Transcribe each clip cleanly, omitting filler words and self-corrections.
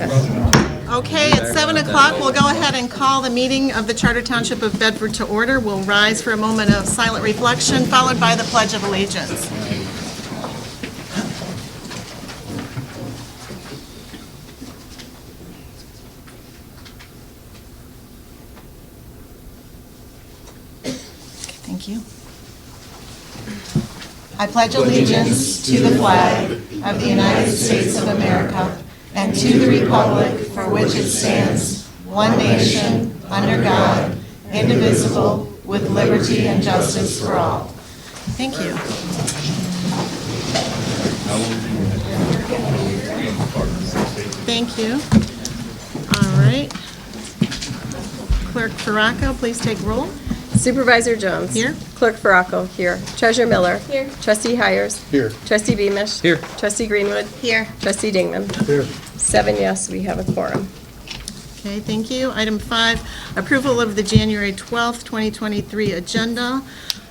Okay, at 7 o'clock, we'll go ahead and call the meeting of the Charter Township of Bedford to order. We'll rise for a moment of silent reflection, followed by the Pledge of Allegiance. Thank you. I pledge allegiance to the flag of the United States of America and to the republic for which it stands, one nation, under God, indivisible, with liberty and justice for all. Thank you. Thank you. All right. Clerk Farraco, please take roll. Supervisor Jones. Here. Clerk Farraco. Here. Treasurer Miller. Here. Trustee Hires. Here. Trustee Beamish. Here. Trustee Greenwood. Here. Trustee Dingman. Here. 7 yes, we have a quorum. Okay, thank you. Item 5, approval of the January 12th, 2023 agenda.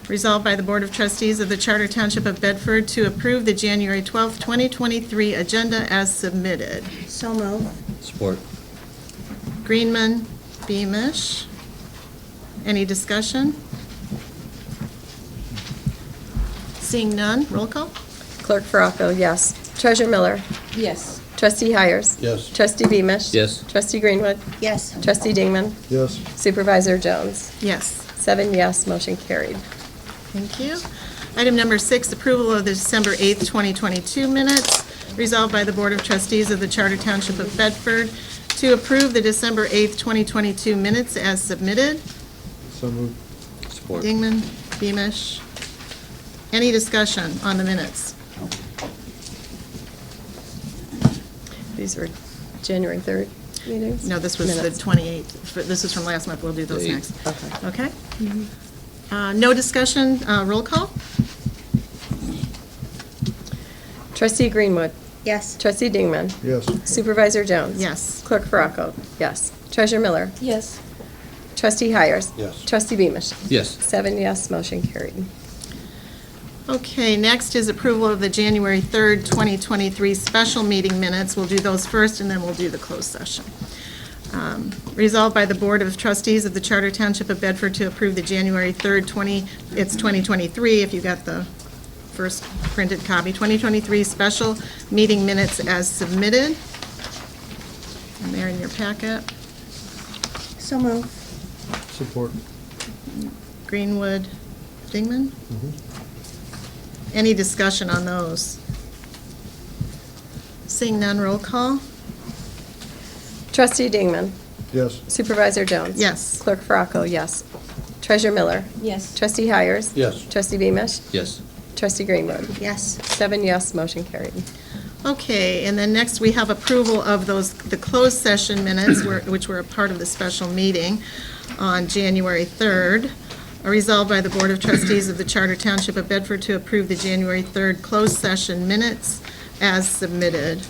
Resolved by the Board of Trustees of the Charter Township of Bedford to approve the January 12th, 2023 agenda as submitted. So move. Support. Greenman, Beamish. Any discussion? Seeing none, roll call? Clerk Farraco, yes. Treasurer Miller. Yes. Trustee Hires. Yes. Trustee Beamish. Yes. Trustee Greenwood. Yes. Trustee Dingman. Yes. Supervisor Jones. Yes. 7 yes, motion carried. Thank you. Item number 6, approval of the December 8th, 2022 minutes. Resolved by the Board of Trustees of the Charter Township of Bedford to approve the December 8th, 2022 minutes as submitted. So moved. Support. Dingman, Beamish. Any discussion on the minutes? These were January 3rd meetings? No, this was the Minutes. 28th. This is from last month. We'll do those The next. Okay. Okay? No discussion, roll call? Trustee Greenwood. Yes. Trustee Dingman. Yes. Supervisor Jones. Yes. Clerk Farraco, yes. Treasurer Miller. Yes. Trustee Hires. Yes. Trustee Beamish. Yes. 7 yes, motion carried. Okay, next is approval of the January 3rd, 2023 special meeting minutes. We'll do those first, and then we'll do the closed session. Resolved by the Board of Trustees of the Charter Township of Bedford to approve the January 3rd, 2023, if you got the first printed copy, 2023 special meeting minutes as submitted. And they're in your packet. So move. Support. Greenwood, Dingman? Any discussion on those? Seeing none, roll call? Trustee Dingman. Yes. Supervisor Jones. Yes. Clerk Farraco, yes. Treasurer Miller. Yes. Trustee Hires. Yes. Trustee Beamish. Yes. Trustee Greenwood. Yes. 7 yes, motion carried. Okay, and then next we have approval of the closed session minutes, which were a part of the special meeting on January 3rd. Resolved by the Board of Trustees of the Charter Township of Bedford to approve the January 3rd closed session minutes as submitted.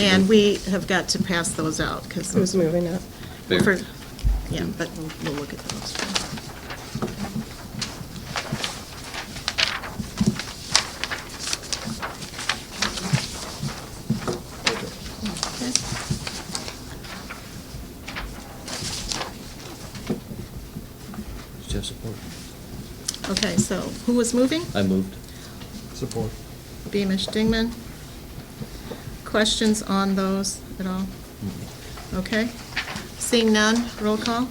And we have got to pass those out, because Who's moving it? yeah, but we'll look at those. Did you have support? Okay, so who was moving? I moved. Support. Beamish, Dingman. Questions on those at all? Okay. Seeing none, roll call?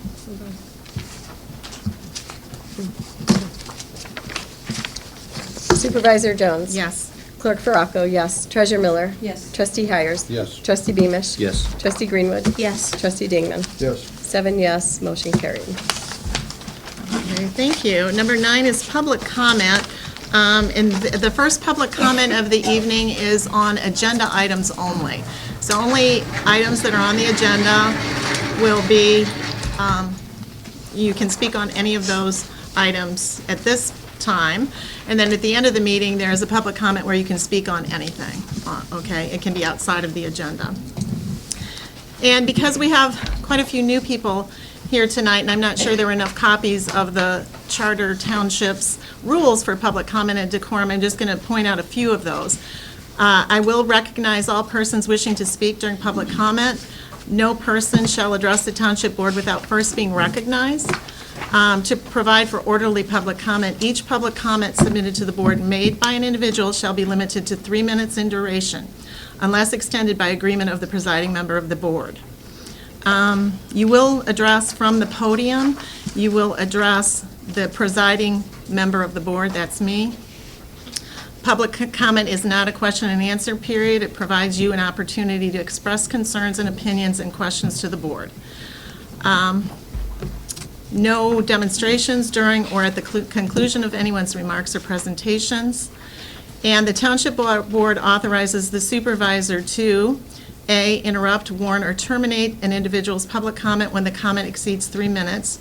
Supervisor Jones. Yes. Clerk Farraco, yes. Treasurer Miller. Yes. Trustee Hires. Yes. Trustee Beamish. Yes. Trustee Greenwood. Yes. Trustee Dingman. Yes. 7 yes, motion carried. Okay, thank you. Number 9 is public comment. And the first public comment of the evening is on agenda items only. So only items that are on the agenda will be, you can speak on any of those items at this time. And then at the end of the meeting, there is a public comment where you can speak on anything, okay? It can be outside of the agenda. And because we have quite a few new people here tonight, and I'm not sure there were enough copies of the Charter Township's rules for public comment and decorum, I'm just going to point out a few of those. I will recognize all persons wishing to speak during public comment. No person shall address the Township Board without first being recognized. To provide for orderly public comment, each public comment submitted to the board made by an individual shall be limited to 3 minutes in duration, unless extended by agreement of the presiding member of the board. You will address from the podium. You will address the presiding member of the board, that's me. Public comment is not a question and answer period. It provides you an opportunity to express concerns and opinions and questions to the board. No demonstrations during or at the conclusion of anyone's remarks or presentations. And the Township Board authorizes the supervisor to, A, interrupt, warn, or terminate an individual's public comment when the comment exceeds 3 minutes,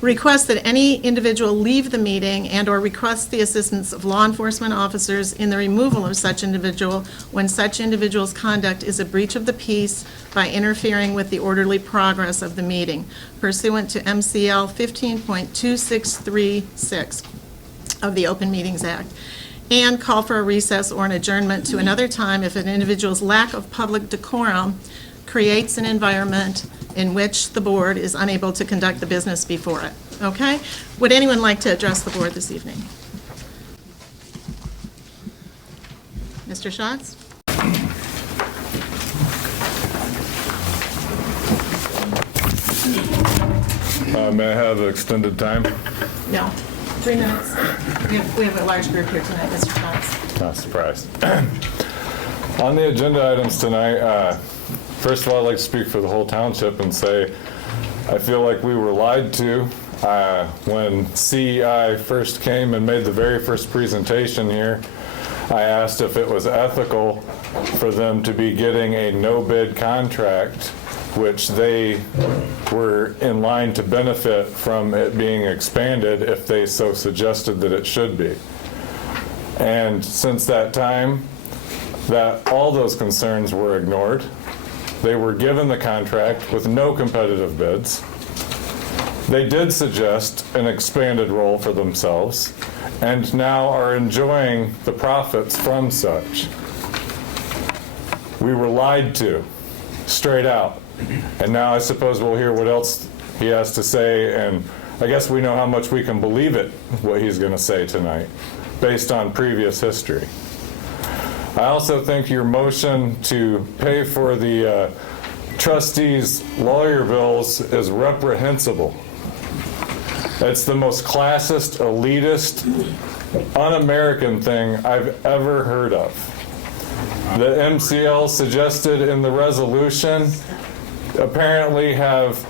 request that any individual leave the meeting and/or request the assistance of law enforcement officers in the removal of such individual when such individual's conduct is a breach of the peace by interfering with the orderly progress of the meeting pursuant to MCL 15.2636 of the Open Meetings Act, and call for a recess or an adjournment to another time if an individual's lack of public decorum creates an environment in which the board is unable to conduct the business before it. Okay? Would anyone like to address the board this evening? Mr. Schatz? May I have extended time? No. 3 minutes. We have a large group here tonight, Mr. Schatz. Not surprised. On the agenda items tonight, first of all, I'd like to speak for the whole township and say I feel like we were lied to when CEI first came and made the very first presentation here. I asked if it was ethical for them to be getting a no-bid contract, which they were in line to benefit from it being expanded if they so suggested that it should be. And since that time, that all those concerns were ignored. They were given the contract with no competitive bids. They did suggest an expanded role for themselves and now are enjoying the profits from such. We were lied to, straight out. And now I suppose we'll hear what else he has to say, and I guess we know how much we can believe it, what he's going to say tonight, based on previous history. I also think your motion to pay for the trustees' lawyer bills is reprehensible. It's the most classist, elitist, un-American thing I've ever heard of. The MCL suggested in the resolution apparently have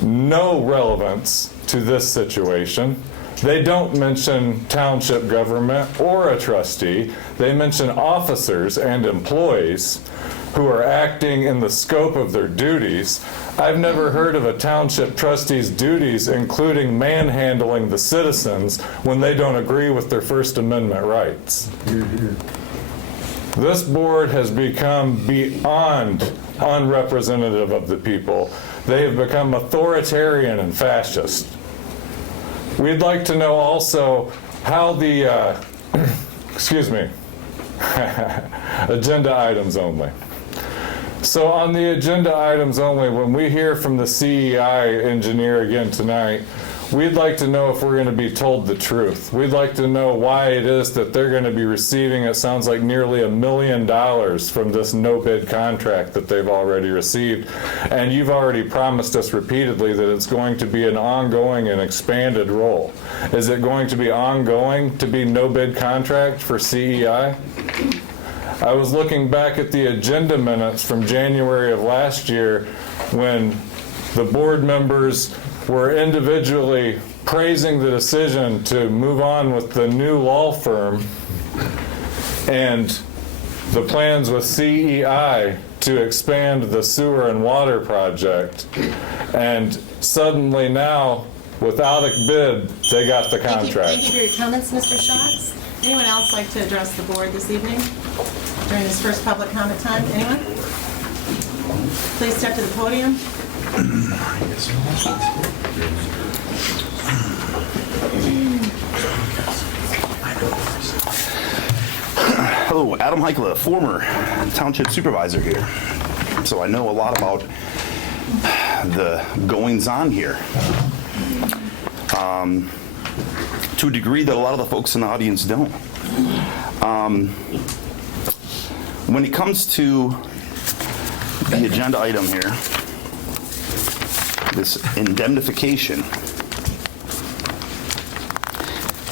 no relevance to this situation. They don't mention township government or a trustee. They mention officers and employees who are acting in the scope of their duties. I've never heard of a township trustee's duties including manhandling the citizens when they don't agree with their First Amendment rights. This board has become beyond unrepresentative of the people. They have become authoritarian and fascist. We'd like to know also how the, excuse me, agenda items only. So on the agenda items only, when we hear from the CEI engineer again tonight, we'd like to know if we're going to be told the truth. We'd like to know why it is that they're going to be receiving, it sounds like, nearly $1 million from this no-bid contract that they've already received. And you've already promised us repeatedly that it's going to be an ongoing and expanded role. Is it going to be ongoing to be no-bid contract for CEI? I was looking back at the agenda minutes from January of last year when the board members were individually praising the decision to move on with the new law firm and the plans with CEI to expand the sewer and water project. And suddenly now, without a bid, they got the contract. Thank you for your comments, Mr. Schatz. Anyone else like to address the board this evening during this first public comment time? Anyone? Please step to the podium. Hello, Adam Heikla, former Township Supervisor here. So I know a lot about the goings-on here. To a degree that a lot of the folks in the audience don't. When it comes to the agenda item here, this indemnification,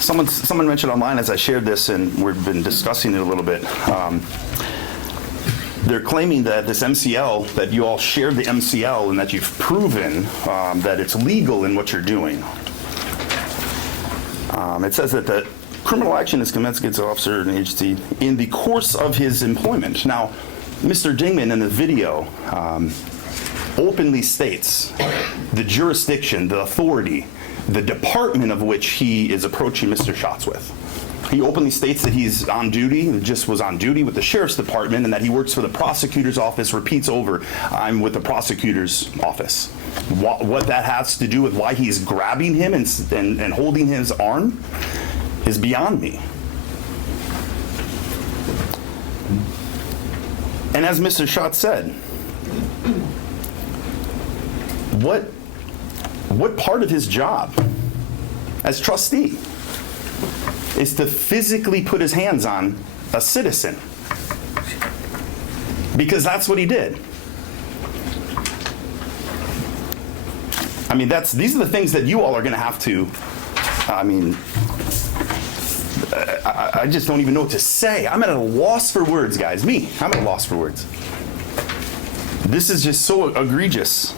someone mentioned online as I shared this, and we've been discussing it a little bit, they're claiming that this MCL, that you all shared the MCL and that you've proven that it's legal in what you're doing. It says that the criminal action is commenced against an officer and agency in the course of his employment. Now, Mr. Dingman in the video openly states the jurisdiction, the authority, the department of which he is approaching Mr. Schatz with. He openly states that he's on duty, just was on duty with the sheriff's department, and that he works for the prosecutor's office, repeats over, I'm with the prosecutor's office. What that has to do with why he's grabbing him and holding his arm is beyond me. And as Mr. Schatz said, what part of his job as trustee is to physically put his hands on a citizen? Because that's what he did. I mean, these are the things that you all are going to have to, I mean, I just don't even know what to say. I'm at a loss for words, guys. I'm at a loss for words. This is just so egregious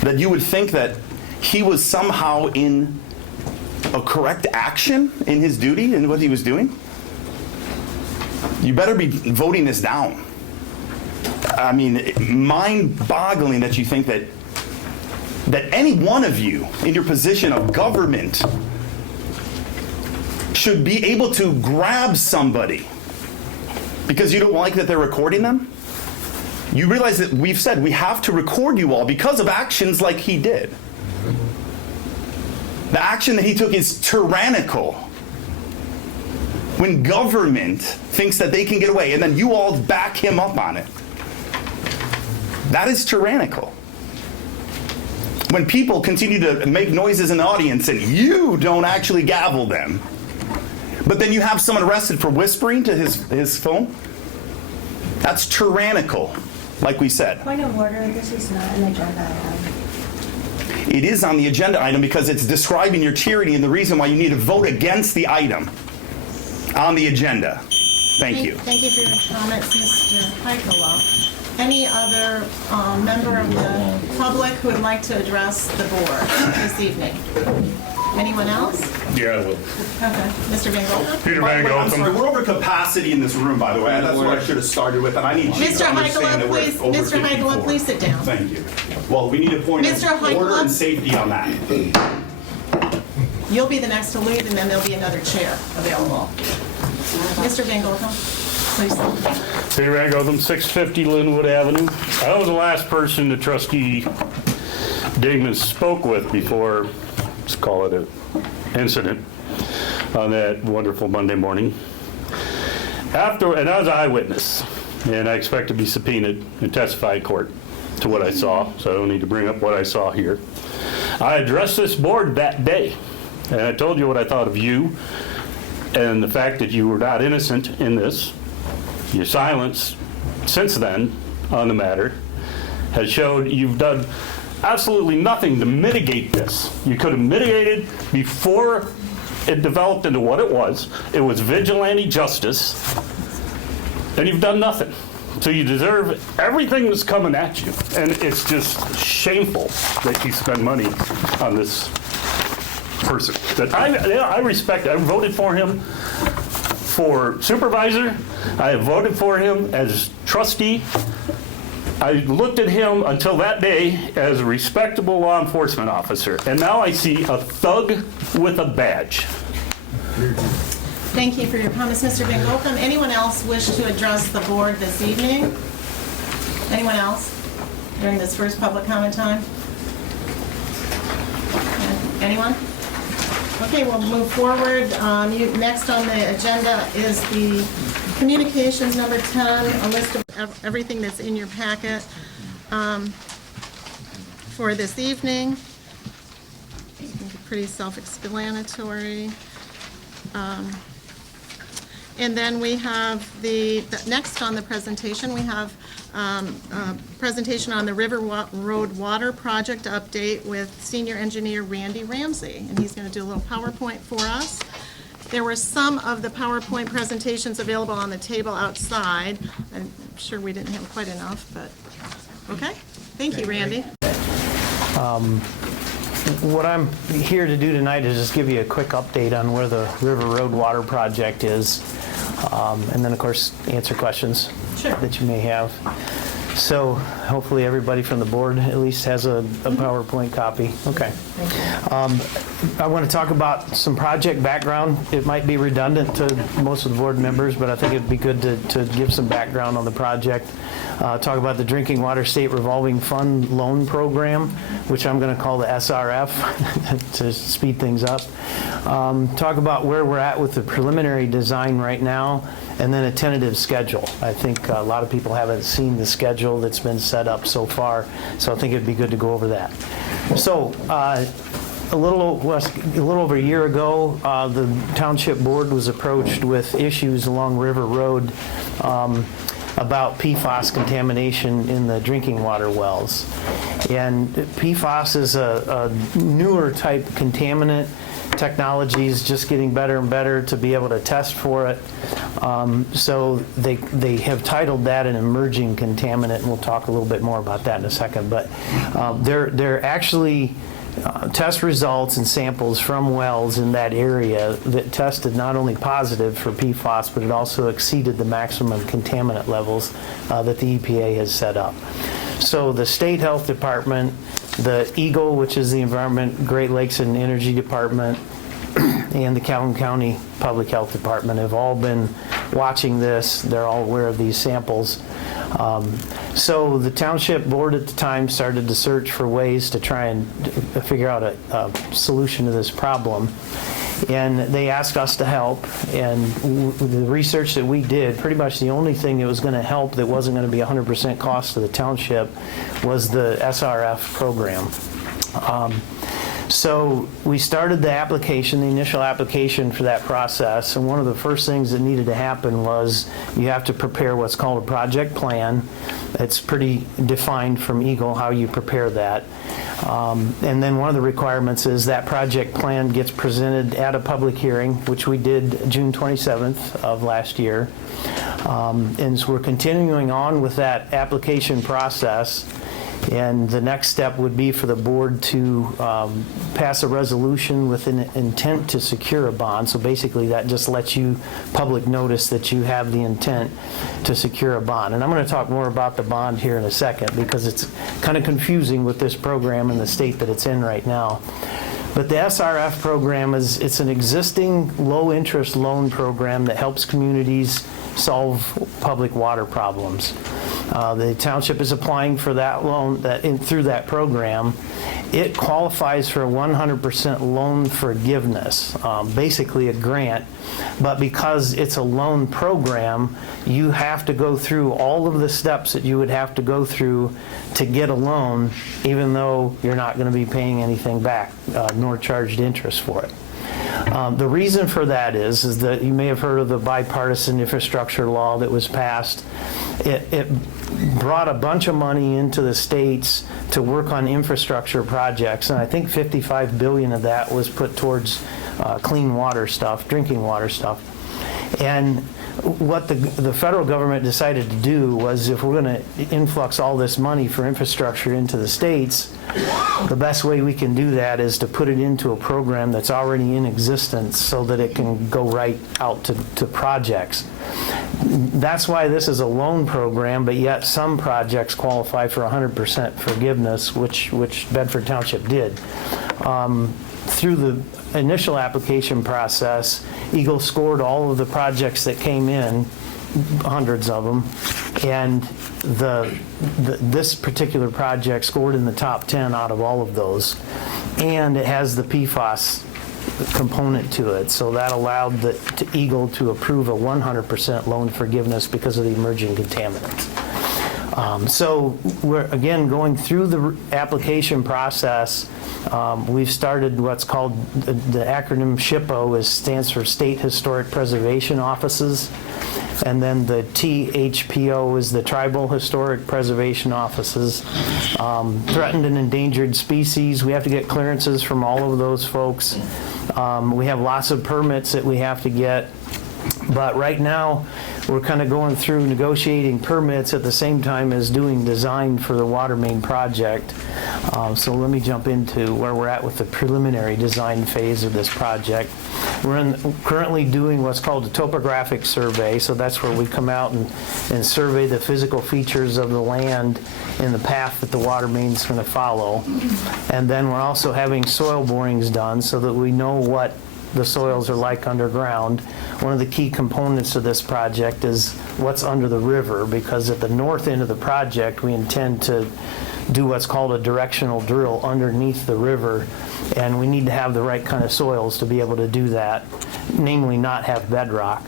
that you would think that he was somehow in a correct action in his duty and what he was doing. You better be voting this down. I mean, mind-boggling that you think that any one of you in your position of government should be able to grab somebody because you don't like that they're recording them. You realize that we've said we have to record you all because of actions like he did. The action that he took is tyrannical. When government thinks that they can get away and then you all back him up on it, that is tyrannical. When people continue to make noises in the audience and you don't actually gavel them, but then you have someone arrested for whispering to his phone, that's tyrannical, like we said. Point of order, this is not an agenda item. It is on the agenda item because it's describing your tyranny and the reason why you need to vote against the item on the agenda. Thank you. Thank you for your comments, Mr. Heikela. Any other member of the public who would like to address the board this evening? Anyone else? Yeah, I will. Okay. Mr. Van Gogh? Peter Van Gogh. I'm sorry, we're over capacity in this room, by the way. That's what I should have started with, and I need you Mr. to understand that we're Heikela, over Mr. 54. Heikela, please sit down. Thank you. Well, we need a point Mr. of order Heikela? and safety on that. You'll be the next to lead, and then there'll be another chair available. Mr. Van Gogh, please. Peter Van Gogh, 650 Linwood Avenue. I was the last person the trustee Dingman spoke with before, let's call it an incident, on that wonderful Monday morning. And I was an eyewitness, and I expect to be subpoenaed and testify in court to what I saw, so I don't need to bring up what I saw here. I addressed this board that day, and I told you what I thought of you and the fact that you were not innocent in this. Your silence since then on the matter has showed you've done absolutely nothing to mitigate this. You could have mitigated before it developed into what it was. It was vigilante justice, and you've done nothing. So you deserve everything that's coming at you, and it's just shameful that you spend money on this person that I respect. I voted for him for supervisor. I have voted for him as trustee. I looked at him until that day as a respectable law enforcement officer, and now I see a thug with a badge. Thank you for your comments, Mr. Van Gogh. Anyone else wish to address the board this evening? Anyone else during this first public comment time? Anyone? Okay, we'll move forward. Next on the agenda is the Communications, number 10, a list of everything that's in your packet for this evening. I think pretty self-explanatory. And then we have the next on the presentation, we have a presentation on the River Road Water Project update with Senior Engineer Randy Ramsey, and he's going to do a little PowerPoint for us. There were some of the PowerPoint presentations available on the table outside. I'm sure we didn't have quite enough, but, okay. Thank you, Randy. What I'm here to do tonight is just give you a quick update on where the River Road Water Project is, and then, of course, answer questions that you may have. So hopefully everybody from the board at least has a PowerPoint copy. Okay. I want to talk about some project background. It might be redundant to most of the board members, but I think it'd be good to give some background on the project. Talk about the Drinking Water State Revolving Fund Loan Program, which I'm going to call the SRF to speed things up. Talk about where we're at with the preliminary design right now, and then a tentative schedule. I think a lot of people haven't seen the schedule that's been set up so far, so I think it'd be good to go over that. So, a little over a year ago, the Township Board was approached with issues along River Road about PFAS contamination in the drinking water wells. And PFAS is a newer type contaminant. Technology is just getting better and better to be able to test for it. So they have titled that an emerging contaminant, and we'll talk a little bit more about that in a second. But they're actually test results and samples from wells in that area that tested not only positive for PFAS, but it also exceeded the maximum contaminant levels that the EPA has set up. So the State Health Department, the EGLE, which is the Environment, Great Lakes and Energy Department, and the Calhoun County Public Health Department have all been watching this. They're all aware of these samples. So the Township Board at the time started to search for ways to try and figure out a solution to this problem. And they asked us to help, and the research that we did, pretty much the only thing that was going to help that wasn't going to be 100% cost to the township was the SRF program. So we started the application, the initial application for that process, and one of the first things that needed to happen was you have to prepare what's called a project plan. It's pretty defined from EGLE how you prepare that. And then one of the requirements is that project plan gets presented at a public hearing, which we did June 27th of last year. And so we're continuing on with that application process. And the next step would be for the board to pass a resolution with an intent to secure a bond. So basically that just lets you public notice that you have the intent to secure a bond. And I'm going to talk more about the bond here in a second because it's kind of confusing with this program and the state that it's in right now. But the SRF program it's an existing low-interest loan program that helps communities solve public water problems. The township is applying for that loan through that program. It qualifies for a 100% loan forgiveness, basically a grant. But because it's a loan program, you have to go through all of the steps that you would have to go through to get a loan, even though you're not going to be paying anything back, nor charged interest for it. The reason for that is that you may have heard of the bipartisan infrastructure law that was passed. It brought a bunch of money into the states to work on infrastructure projects, and I think $55 billion of that was put towards clean water stuff, drinking water stuff. And what the federal government decided to do was, if we're going to influx all this money for infrastructure into the states, the best way we can do that is to put it into a program that's already in existence so that it can go right out to projects. That's why this is a loan program, but yet some projects qualify for 100% forgiveness, which Bedford Township did. Through the initial application process, EGLE scored all of the projects that came in, hundreds of them, and this particular project scored in the top 10 out of all of those. And it has the PFAS component to it. So that allowed to Eagle to approve a 100% loan forgiveness because of the emerging contaminants. So we're, again, going through the application process. We've started what's called, the acronym SHPO stands for State Historic Preservation Offices. And then the THPO is the Tribal Historic Preservation Offices. Threatened and endangered species, we have to get clearances from all of those folks. We have lots of permits that we have to get. But right now, we're kind of going through negotiating permits at the same time as doing design for the water main project. So let me jump into where we're at with the preliminary design phase of this project. We're currently doing what's called a topographic survey, so that's where we come out and survey the physical features of the land and the path that the water main is going to follow. And then we're also having soil borings done so that we know what the soils are like underground. One of the key components of this project is what's under the river, because at the north end of the project, we intend to do what's called a directional drill underneath the river, and we need to have the right kind of soils to be able to do that, namely not have bedrock.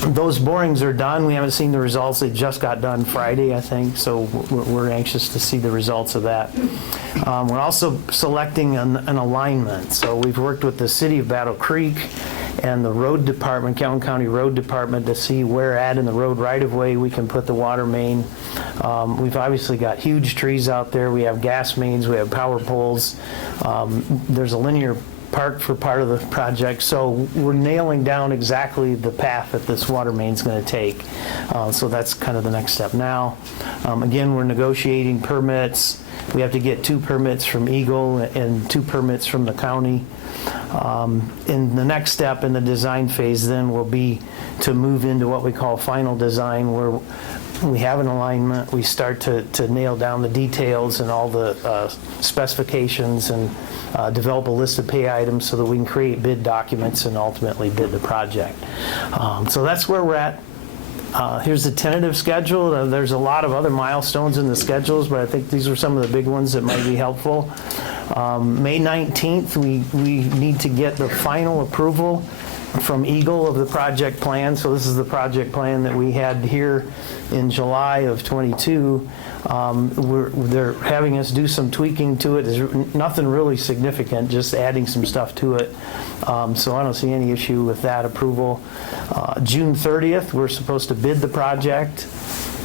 Those borings are done. We haven't seen the results. They just got done Friday, I think, so we're anxious to see the results of that. We're also selecting an alignment. So we've worked with the City of Battle Creek and the road department, Calhoun County Road Department, to see where at in the road right-of-way we can put the water main. We've obviously got huge trees out there. We have gas mains, we have power poles. There's a linear park for part of the project, so we're nailing down exactly the path that this water main's going to take. So that's kind of the next step now. Again, we're negotiating permits. We have to get 2 permits from Eagle and 2 permits from the county. And the next step in the design phase then will be to move into what we call final design, where we have an alignment, we start to nail down the details and all the specifications and develop a list of pay items so that we can create bid documents and ultimately bid the project. So that's where we're at. Here's the tentative schedule. There's a lot of other milestones in the schedules, but I think these are some of the big ones that might be helpful. May 19th, we need to get the final approval from Eagle of the project plan. So this is the project plan that we had here in July of 22. They're having us do some tweaking to it. There's nothing really significant, just adding some stuff to it. So I don't see any issue with that approval. June 30th, we're supposed to bid the project.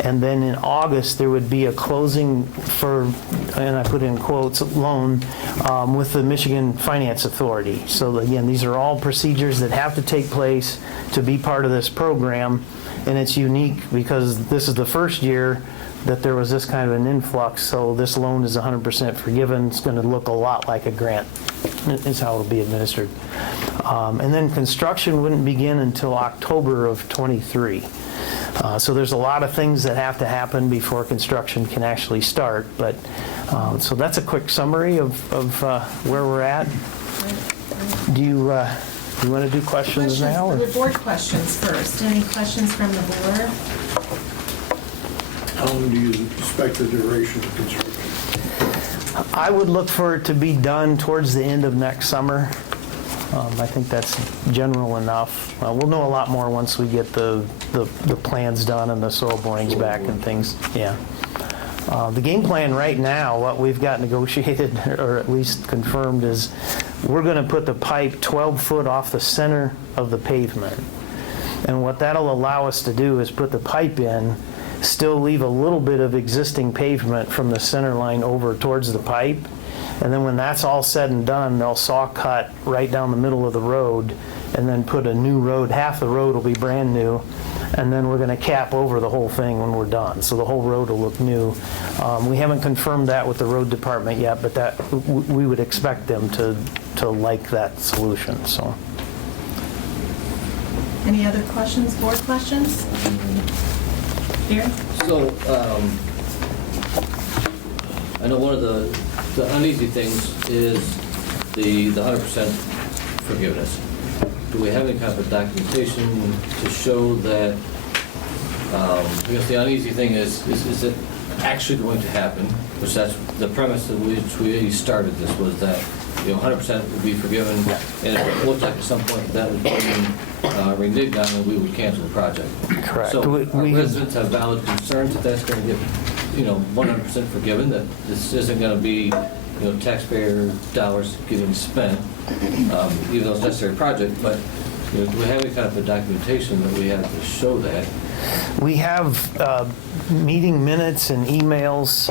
And then in August, there would be a closing for, and I put in quotes, loan with the Michigan Finance Authority. So again, these are all procedures that have to take place to be part of this program. And it's unique because this is the first year that there was this kind of an influx. So this loan is 100% forgiven. It's going to look a lot like a grant is how it'll be administered. And then construction wouldn't begin until October of 23. So there's a lot of things that have to happen before construction can actually start. But so that's a quick summary of where we're at. Do you want to do questions now? Or? The board questions first. Any questions from the board? How long do you expect the duration of construction? I would look for it to be done towards the end of next summer. I think that's general enough. We'll know a lot more once we get the plans done and the soil borings back and things. Yeah. The game plan right now, what we've got negotiated or at least confirmed, is we're going to put the pipe 12 foot off the center of the pavement. And what that'll allow us to do is put the pipe in, still leave a little bit of existing pavement from the center line over towards the pipe. And then when that's all said and done, they'll saw cut right down the middle of the road and then put a new road. Half the road will be brand new. And then we're going to cap over the whole thing when we're done. So the whole road will look new. We haven't confirmed that with the road department yet, but that we would expect them to like that solution. So. Any other questions, board questions? Here? So, I know one of the uneasy things is the 100% forgiveness. Do we have any kind of documentation to show that, because the uneasy thing is it actually going to happen, which that's the premise that we started this, was that, 100% would be forgiven, and if it looked like at some point that was being reneged on, then we would cancel the project. Correct. So We- our we- residents have valid concerns that that's going to get, 100% forgiven, that this isn't going to be, taxpayer dollars getting spent, even though it's a necessary project, but do we have any kind of a documentation that we have to show that? We have meeting minutes and emails.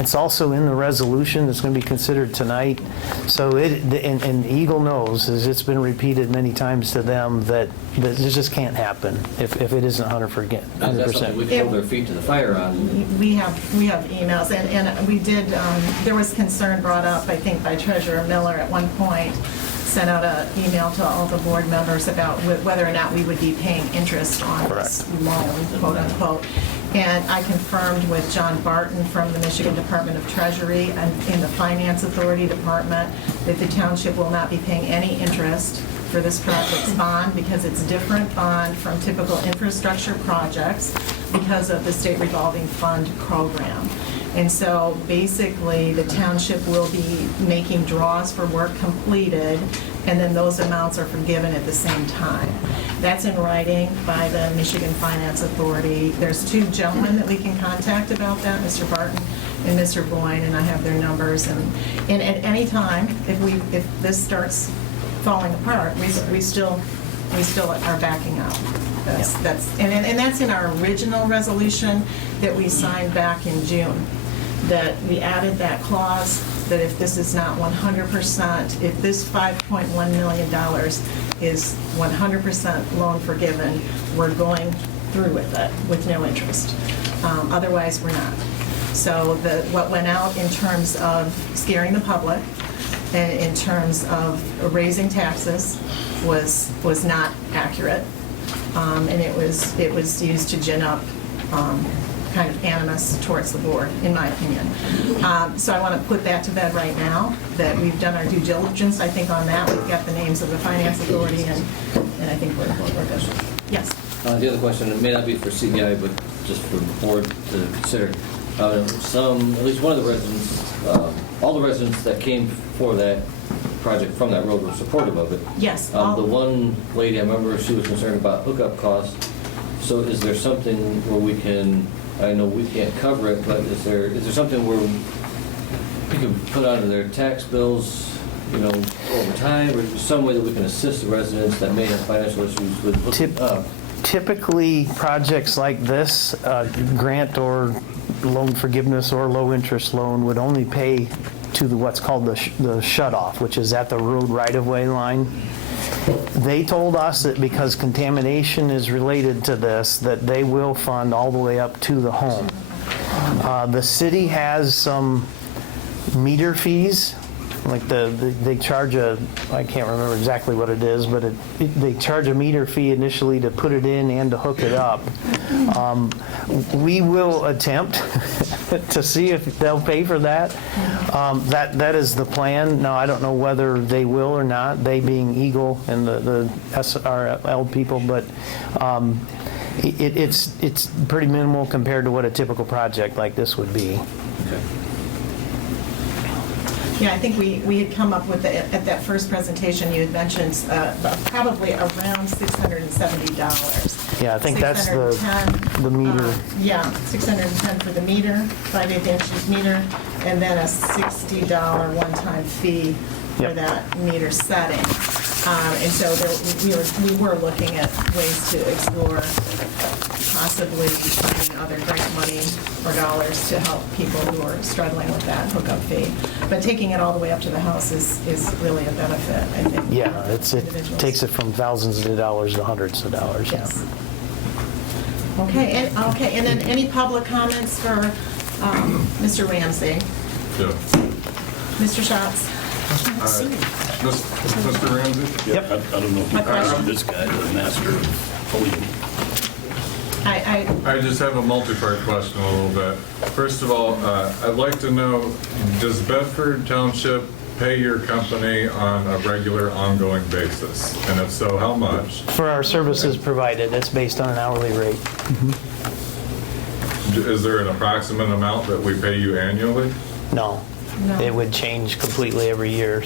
It's also in the resolution that's going to be considered tonight. So and Eagle knows, as it's been repeated many times to them, that this just can't happen if it isn't 100%. That's something we can hold their feet to the fire on. We have emails, and we did, there was concern brought up, I think, by Treasurer Miller at one point, sent out an email to all the board members about whether or not we would be paying interest on this loan, quote unquote. And I confirmed with John Barton from the Michigan Department of Treasury and in the Finance Authority Department that the township will not be paying any interest for this project's bond because it's different bond from typical infrastructure projects because of the state revolving fund program. And so basically, the township will be making draws for work completed, and then those amounts are forgiven at the same time. That's in writing by the Michigan Finance Authority. There's two gentlemen that we can contact about that, Mr. Barton and Mr. Boyne, and I have their numbers. And at any time, if this starts falling apart, we still are backing out. And that's in our original resolution that we signed back in June, that we added that clause that if this is not 100%, if this $5.1 million is 100% loan forgiven, we're going through with it with no interest. Otherwise, we're not. So what went out in terms of scaring the public and in terms of raising taxes was not accurate. And it was used to gin up kind of animus towards the board, in my opinion. So I want to put that to bed right now, that we've done our due diligence, I think, on that. We've got the names of the Finance Authority, and I think we're good. Yes? The other question, it may not be for CBI, but just for the board to consider. At least one of the residents, all the residents that came for that project from that road were supportive of it. Yes. The one lady, I remember she was concerned about hookup costs. So is there something where we can, I know we can't cover it, but is there something where we can put onto their tax bills, over time, or some way that we can assist the residents that may have financial issues with hooking up? Typically, projects like this, grant or loan forgiveness or low-interest loan would only pay to what's called the shut-off, which is at the road right-of-way line. They told us that because contamination is related to this, that they will fund all the way up to the home. The city has some meter fees, like they charge I can't remember exactly what it is, but they charge a meter fee initially to put it in and to hook it up. We will attempt to see if they'll pay for that. That is the plan. Now, I don't know whether they will or not, they being Eagle and the SRL people, but it's pretty minimal compared to what a typical project like this would be. Okay. Yeah, I think we had come up with, at that first presentation, you had mentioned probably around $670. Yeah, I think that's the meter. Yeah, $610 for the meter, 5/8 inches meter, and then a $60 one-time fee for Yep. that meter setting. And so we were looking at ways to explore possibly finding other grant money or dollars to help people who are struggling with that hookup fee. But taking it all the way up to the house is really a benefit, I think. Yeah, it individuals. takes it from thousands of dollars to hundreds of dollars. Yeah. Yes. Okay, and then any public comments for Mr. Ramsey? Yeah. Mr. Schatz? Mr. Ramsey? Yep. I don't know if you What question? asked this guy, the master of podium. I just have a multi-part question a little bit. First of all, I'd like to know, does Bedford Township pay your company on a regular, ongoing basis? And if so, how much? For our services provided, it's based on an hourly rate. Is there an approximate amount that we pay you annually? No. No. It would change completely every year.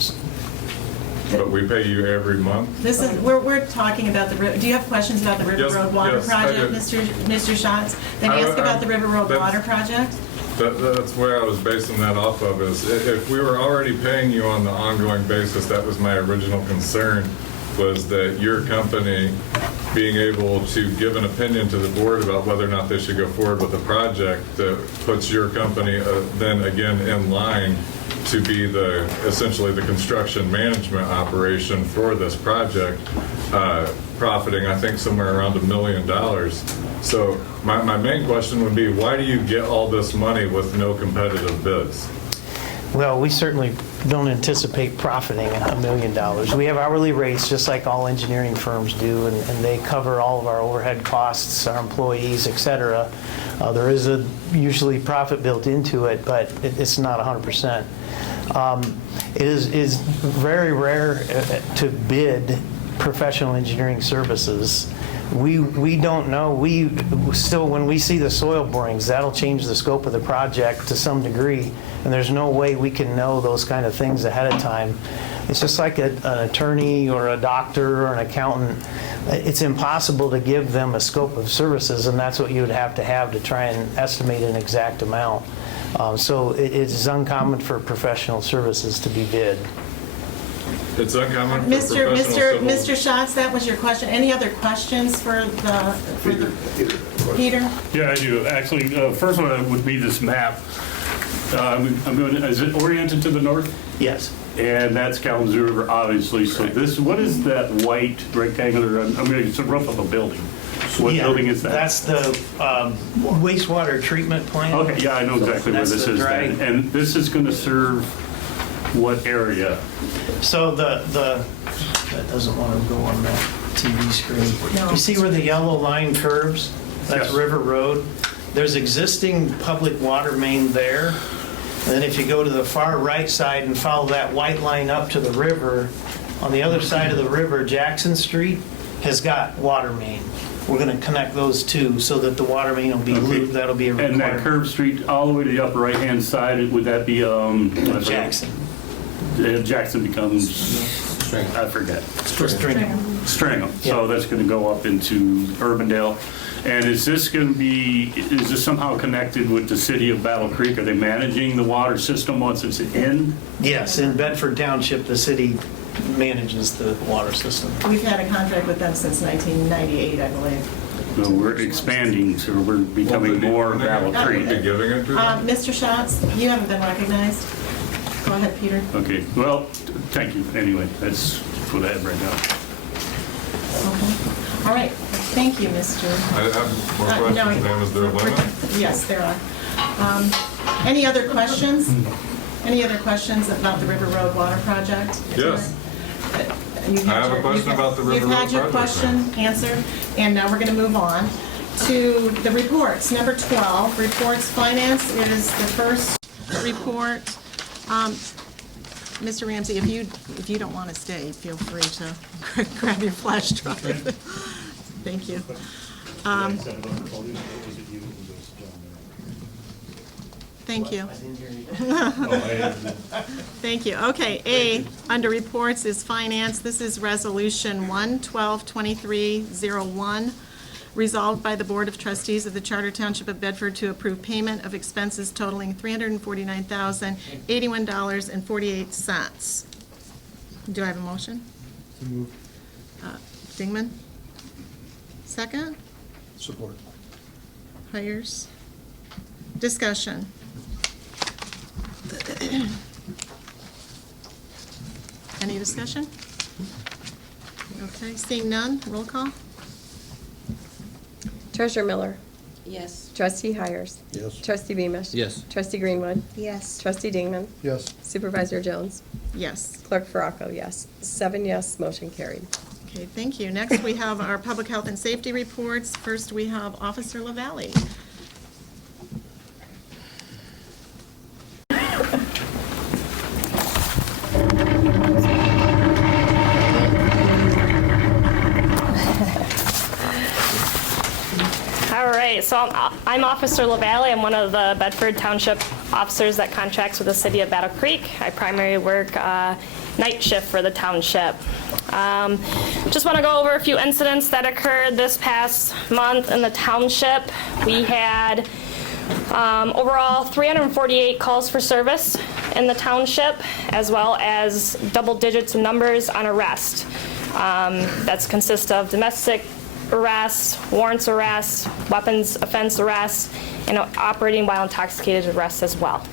But we pay you every month? This is, we're talking about the, do you have questions about the River Yes, Road Water yes, I Project, do. Mr. Schatz? Then I- ask about the River Road that's- Water Project. That's where I was basing that off of, is if we were already paying you on the ongoing basis, that was my original concern, was that your company being able to give an opinion to the board about whether or not they should go forward with the project, that puts your company then again in line to be essentially the construction management operation for this project, profiting, I think, somewhere around $1 million. So my main question would be, why do you get all this money with no competitive bids? Well, we certainly don't anticipate profiting $1 million. We have hourly rates, just like all engineering firms do, and they cover all of our overhead costs, our employees, et cetera. There is usually profit built into it, but it's not 100%. It is very rare to bid professional engineering services. We don't know. We still, when we see the soil borings, that'll change the scope of the project to some degree, and there's no way we can know those kind of things ahead of time. It's just like an attorney or a doctor or an accountant. It's impossible to give them a scope of services, and that's what you would have to try and estimate an exact amount. So it is uncommon for professional services to be bid. It's uncommon for professional civil... Mr. Schatz, that was your question. Any other questions for Peter? Yeah, I do. Actually, first one would be this map. Is it oriented to the north? Yes. And that's Kalamazoo River, obviously. So this, what is that white rectangular, it's a roof of a building. What Yeah, building is that? That's the wastewater treatment plant. Okay, yeah, I know exactly where That's this the is drag. then. And this is going to serve what area? So that doesn't want to go on the TV screen. No. You see where the yellow line curves? That's Yes. River Road. There's existing public water main there. And then if you go to the far right side and follow that white line up to the river, on the other side of the river, Jackson Street has got water main. We're going to connect those two so that the water main will be looped. That'll be a And that requirement. curved street all the way to the upper right-hand side, would that be, Jackson. Jackson becomes, I forget. Stringham. So Yeah. that's going to go up into Urbandale. And is this somehow connected with the city of Battle Creek? Are they managing the water system once it's in? Yes, in Bedford Township, the city manages the water system. We've had a contract with them since 1998, I believe. No, we're expanding, so we're becoming more Battle Are Creek. you giving it to them? Mr. Schatz, you haven't been recognized. Go ahead, Peter. Okay, well, thank you. Anyway, that's what I have right now. Okay. All right. Thank you, Mr. I have more questions, No, ma'am. Is there a limit? Yes, there are. Any other questions? Any other questions about the River Road Water Project? Yes. I have a question about the River You've had Road your project, question answered, and now we're going to move on to the reports. Number 12, reports. Finance is the first report. Mr. Ramsey, if you don't want to stay, feel free to grab your flash drive. Thank you. Thank you. Thank you. Okay, A, under reports is finance. This is Resolution 1/12/2301, resolved by the Board of Trustees of the Charter Township of Bedford to approve payment of expenses totaling $349,081.48. Do I have a motion? Dingman? Second? Support. Hires? Discussion? Any discussion? Okay, seeing none, roll call? Treasurer Miller. Yes. Trustee Hires. Yes. Trustee Beamish. Yes. Trustee Greenwood. Yes. Trustee Dingman. Yes. Supervisor Jones. Yes. Clerk Farraco, yes. 7 yes, motion carried. Okay, thank you. Next, we have our public health and safety reports. First, we have Officer LaValle. All right, so I'm Officer LaValle. I'm one of the Bedford Township officers that contracts with the city of Battle Creek. I primarily work night shift for the township. Just want to go over a few incidents that occurred this past month in the township. We had overall 348 calls for service in the township, as well as double digits in numbers on arrest. That's consist of domestic arrests, warrants arrests, weapons offense arrests, and operating while intoxicated arrests as well.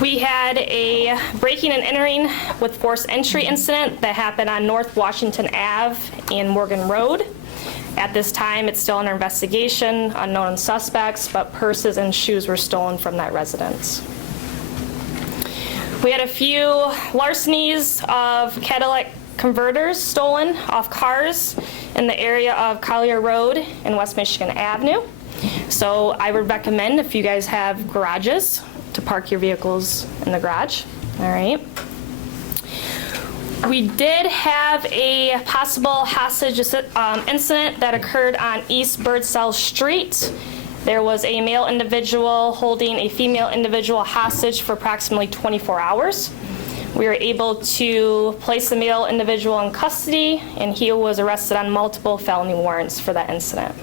We had a breaking and entering with forced entry incident that happened on North Washington Ave and Morgan Road. At this time, it's still under investigation, unknown suspects, but purses and shoes were stolen from that residence. We had a few larcenies of catalytic converters stolen off cars in the area of Collier Road and West Michigan Avenue. So I would recommend, if you guys have garages, to park your vehicles in the garage. All right. We did have a possible hostage incident that occurred on East Birdsell Street. There was a male individual holding a female individual hostage for approximately 24 hours. We were able to place the male individual in custody, and he was arrested on multiple felony warrants for that incident.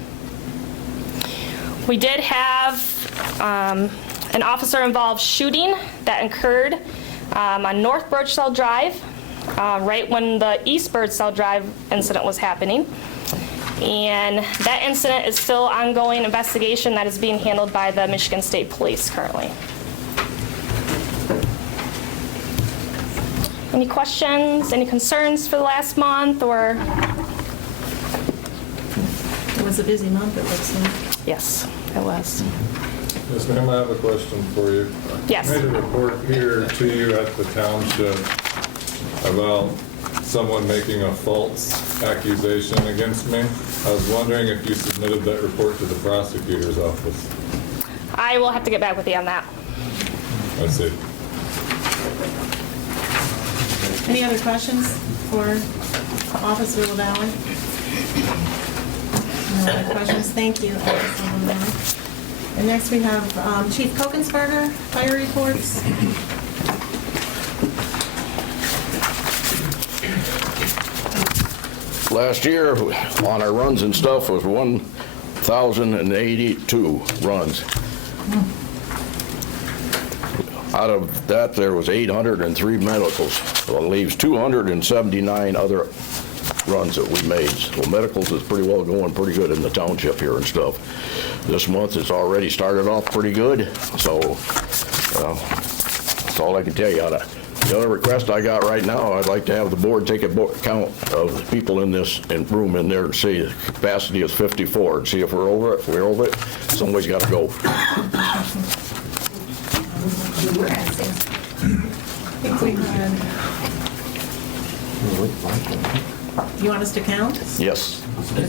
We did have an officer-involved shooting that occurred on North Birdsell Drive, right when the East Birdsell Drive incident was happening. And that incident is still ongoing investigation that is being handled by the Michigan State Police currently. Any questions, any concerns for the last month, or? It was a busy month, it looks like. Yes, it was. Yes, ma'am, I have a question for you. Yes. I made a report here to you at the township about someone making a false accusation against me. I was wondering if you submitted that report to the prosecutor's office. I will have to get back with you on that. I see. Any other questions for Officer LaValle? No other questions. Thank you, Officer LaValle. And next we have Chief Kokensberger, fire reports. Last year, on our runs and stuff, was 1,082 runs. Out of that, there was 803 medicals. So it leaves 279 other runs that we made. So medicals is pretty well going pretty good in the township here and stuff. This month it's already started off pretty good. So that's all I can tell you. The other request I got right now, I'd like to have the board take a count of the people in this room in there and see the capacity is 54 and see if we're over it. If we're over it, somebody's got to go. You want us to count? Yes. Go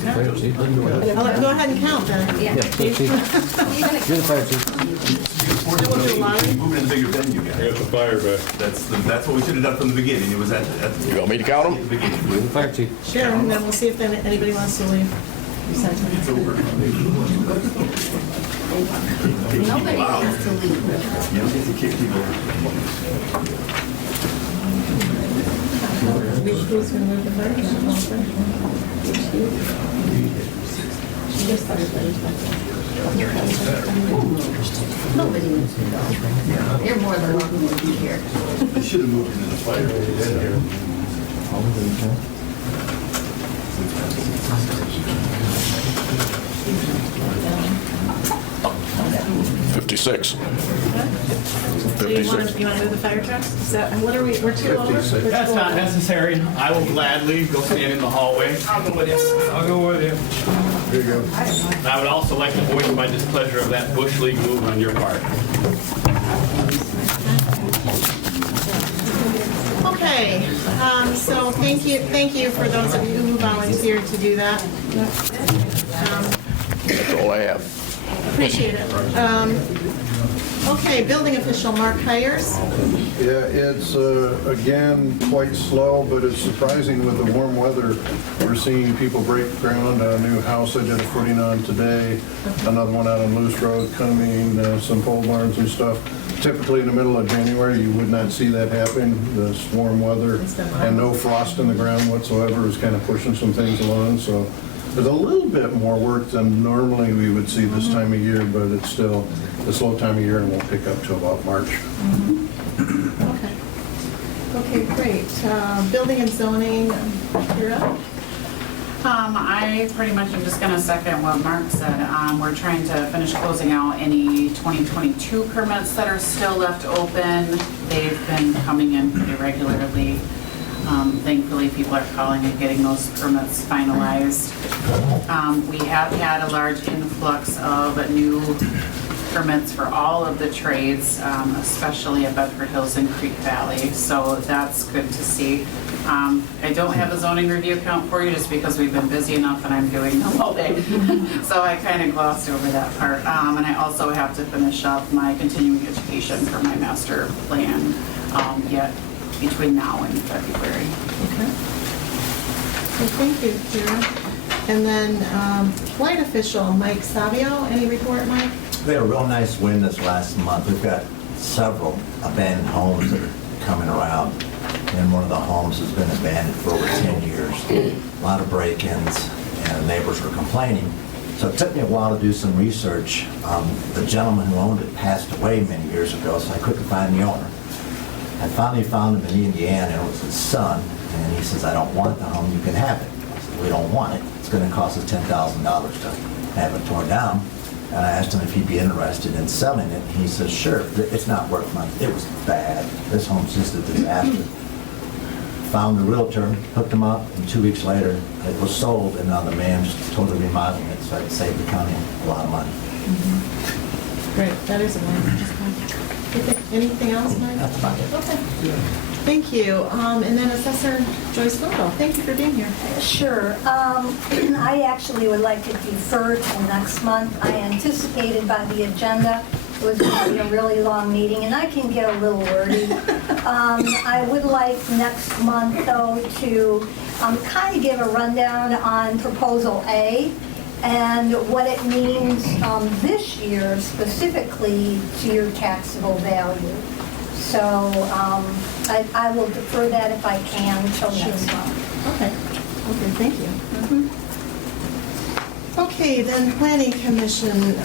ahead and count then. Yeah, Chief. You're the fire chief. Moving in the bigger venue, guys. I got the fire back. That's what we should have done from the beginning. It was at You want me to count them? You're the fire chief. Sure, and then we'll see if anybody wants to leave. Nobody wants to leave. You don't get to kick people. Who's going to move the fire truck? Nobody wants to go. You're more than welcome to be here. They should have moved into the fire. 56. So you want to move the fire trucks? Is that, what are we, we're too over? That's not necessary. I will gladly go stand in the hallway. I'll go with you. I'll go with you. Here you go. And I would also like to voice my displeasure of that Bush League move on your part. Okay, so thank you for those of you who volunteered to do that. That's all I have. Appreciate it. Okay, building official Mark Hires. Yeah, it's, again, quite slow, but it's surprising with the warm weather. We're seeing people break ground on a new house I did a footing on today, another one out on Loose Road coming, some pole barns and stuff. Typically in the middle of January, you would not see that happen. This warm weather and no frost in the ground whatsoever is kind of pushing some things along, so there's a little bit more work than normally we would see this time of year, but it's still a slow time of year and won't pick up till about March. Okay. Okay, great. Building and zoning, Kira? I pretty much am just gonna second what Mark said. We're trying to finish closing out any 2022 permits that are still left open. They've been coming in pretty regularly. Thankfully, people are calling and getting those permits finalized. We have had a large influx of new permits for all of the trades, especially at Bedford Hills and Creek Valley, so that's good to see. I don't have a zoning review count for you just because we've been busy enough and I'm doing them all day. So I kind of glossed over that part. And I also have to finish up my continuing education for my master plan yet between now and February. Okay. Well, thank you, Kira. And then flight official Mike Savio. Any report, Mike? We had a real nice wind this last month. We've got several abandoned homes that are coming around, and one of the homes has been abandoned for over 10 years. A lot of break-ins, and the neighbors were complaining. So it took me a while to do some research. The gentleman who owned it passed away many years ago, so I couldn't find the owner. I finally found him in Indiana, and it was his son, and he says, "I don't want the home, you can have it." I said, "We don't want it. It's going to cost us $10,000 to have it torn down." And I asked him if he'd be interested in selling it. He says, "Sure, it's not worth money." It was bad. This home's just a disaster. Found the realtor, hooked him up, and 2 weeks later, it was sold, and now the man's totally remodeling it, so it saved the county a lot of money. Great, that is a win. Anything else, Mike? That's about it. Okay. Thank you. And then Assessor Joyce Vogel, thank you for being here. Sure. I actually would like to defer till next month. I anticipated by the agenda it was going to be a really long meeting, and I can get a little wordy. I would like next month, though, to kind of give a rundown on Proposal A and what it means this year specifically to your taxable value. So I will defer that if I can until next month. Okay. Okay, thank you. Okay, then Planning Commission,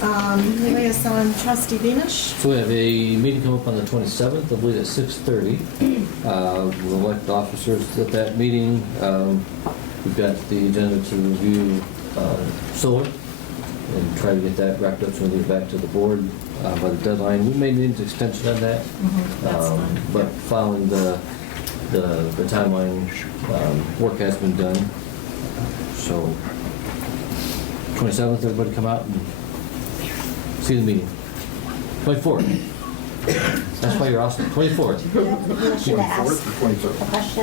liaison trustee Beamish. So we have a meeting come up on the 27th, I believe at 6:30. We'll elect officers at that meeting. We've got the agenda to review solar and try to get that wrapped up so we get back to the board by the deadline. We may need an extension on that, but following the timeline, work has been done. So 27th, everybody come out and see the meeting. 24th. That's why you're awesome. 24th. I should ask a question.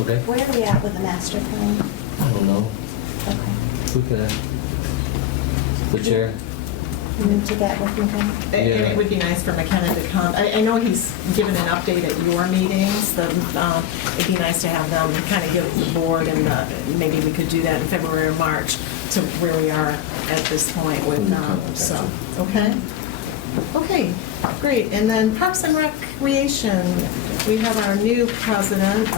Okay. Where are we at with the master plan? I don't know. Okay. Who could ask? The chair? You need to get with McKenna? And it would be nice for McKenna to come. I know he's given an update at your meetings. It'd be nice to have them kind of give the board, and maybe we could do that in February or March to where we are at this point with so, okay? Okay, great. And then Parks and Recreation, we have our new president,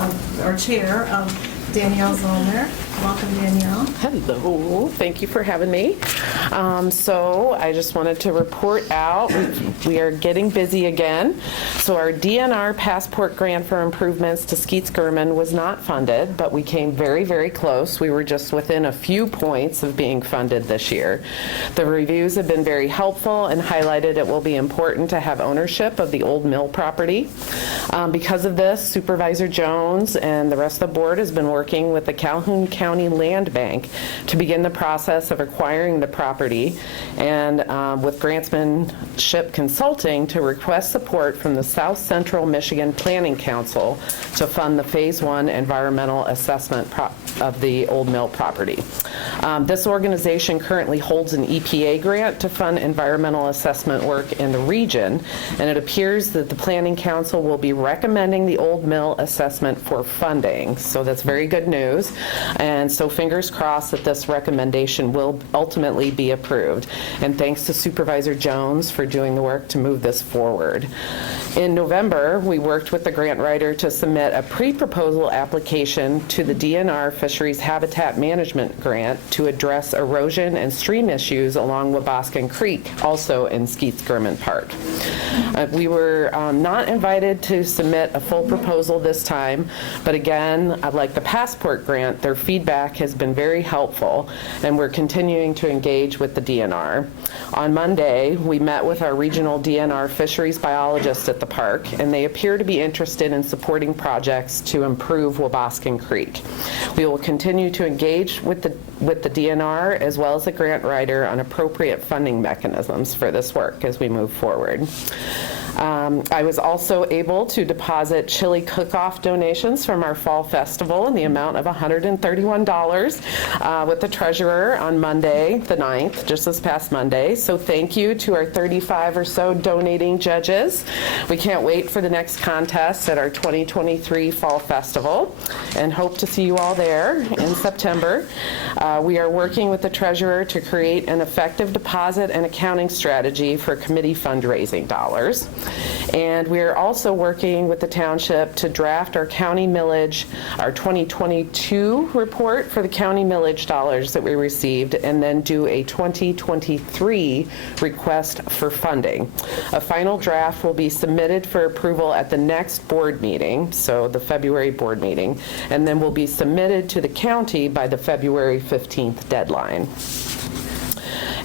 our chair of Danielle Zollner. Welcome, Danielle. Hello, thank you for having me. So I just wanted to report out, we are getting busy again. So our DNR passport grant for improvements to Skeets German was not funded, but we came very, very close. We were just within a few points of being funded this year. The reviews have been very helpful and highlighted it will be important to have ownership of the old mill property. Because of this, Supervisor Jones and the rest of the board has been working with the Calhoun County Land Bank to begin the process of acquiring the property, and with Grantsmanship Consulting to request support from the South Central Michigan Planning Council to fund the Phase 1 environmental assessment of the old mill property. This organization currently holds an EPA grant to fund environmental assessment work in the region, and it appears that the Planning Council will be recommending the Old Mill assessment for funding. So that's very good news. And so fingers crossed that this recommendation will ultimately be approved. And thanks to Supervisor Jones for doing the work to move this forward. In November, we worked with the grant writer to submit a pre-proposal application to the DNR Fisheries Habitat Management Grant to address erosion and stream issues along Wabaskin Creek, also in Skeets-German Park. We were not invited to submit a full proposal this time, but again, like the Passport Grant, their feedback has been very helpful, and we're continuing to engage with the DNR. On Monday, we met with our regional DNR fisheries biologist at the park, and they appear to be interested in supporting projects to improve Wabaskin Creek. We will continue to engage with the DNR as well as the grant writer on appropriate funding mechanisms for this work as we move forward. I was also able to deposit chili cook-off donations from our fall festival in the amount of $131 with the treasurer on Monday, the 9th, just this past Monday. So thank you to our 35 or so donating judges. We can't wait for the next contest at our 2023 fall festival and hope to see you all there in September. We are working with the treasurer to create an effective deposit and accounting strategy for committee fundraising dollars. And we are also working with the township to draft our county millage, our 2022 report for the county millage dollars that we received, and then do a 2023 request for funding. A final draft will be submitted for approval at the next board meeting, so the February board meeting, and then will be submitted to the county by the February 15th deadline.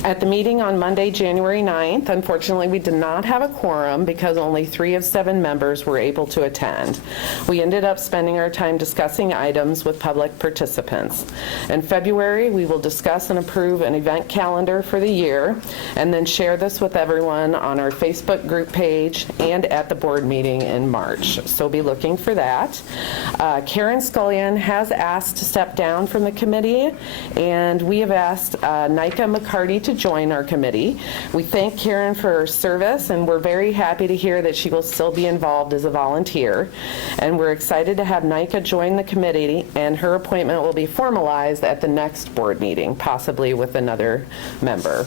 At the meeting on Monday, January 9th, unfortunately, we did not have a quorum because only 3 of 7 members were able to attend. We ended up spending our time discussing items with public participants. In February, we will discuss and approve an event calendar for the year and then share this with everyone on our Facebook group page and at the board meeting in March. So be looking for that. Karen Scullion has asked to step down from the committee, and we have asked Nika McCarty to join our committee. We thank Karen for her service, and we're very happy to hear that she will still be involved as a volunteer. And we're excited to have Nika join the committee, and her appointment will be formalized at the next board meeting, possibly with another member.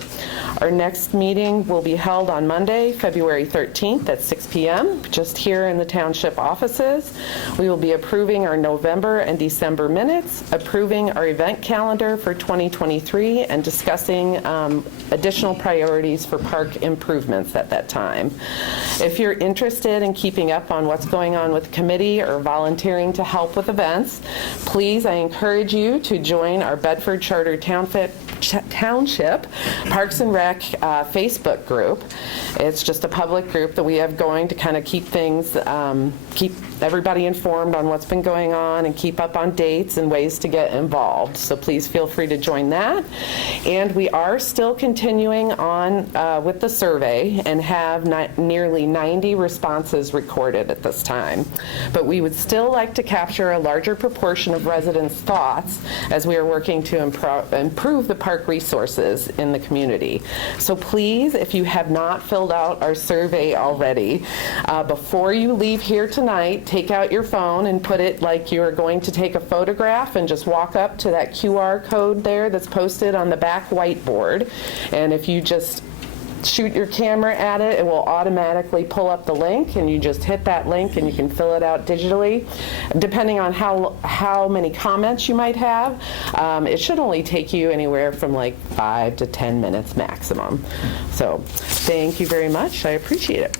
Our next meeting will be held on Monday, February 13th at 6 p.m., just here in the township offices. We will be approving our November and December minutes, approving our event calendar for 2023, and discussing additional priorities for park improvements at that time. If you're interested in keeping up on what's going on with the committee or volunteering to help with events, please, I encourage you to join our Bedford Charter Township Parks and Rec Facebook group. It's just a public group that we have going to kind of keep things, keep everybody informed on what's been going on and keep up on dates and ways to get involved. So please feel free to join that. And we are still continuing on with the survey and have nearly 90 responses recorded at this time. But we would still like to capture a larger proportion of residents' thoughts as we are working to improve the park resources in the community. So please, if you have not filled out our survey already, before you leave here tonight, take out your phone and put it like you're going to take a photograph and just walk up to that QR code there that's posted on the back whiteboard. And if you just shoot your camera at it, it will automatically pull up the link, and you just hit that link and you can fill it out digitally. Depending on how many comments you might have, it should only take you anywhere from like 5 to 10 minutes maximum. So thank you very much. I appreciate it.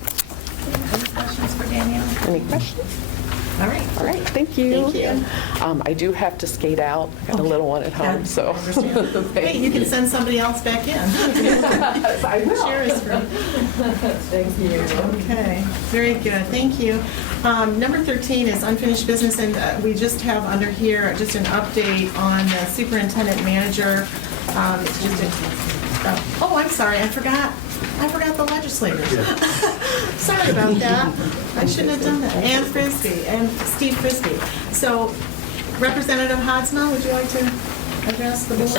Any questions for Danielle? Any questions? All right. All right, thank you. Thank you. I do have to skate out. I got a little one at home, so. Hey, you can send somebody else back in. I will. Chair is free. Thank you. Okay, very good, thank you. Number 13 is unfinished business, and we just have under here just an update on the superintendent manager. It's just oh, I'm sorry, I forgot the legislators. Sorry about that. I shouldn't have done that. Ann Frisbee and Steve Frisbee. So, Representative Hodsma, would you like to address the board?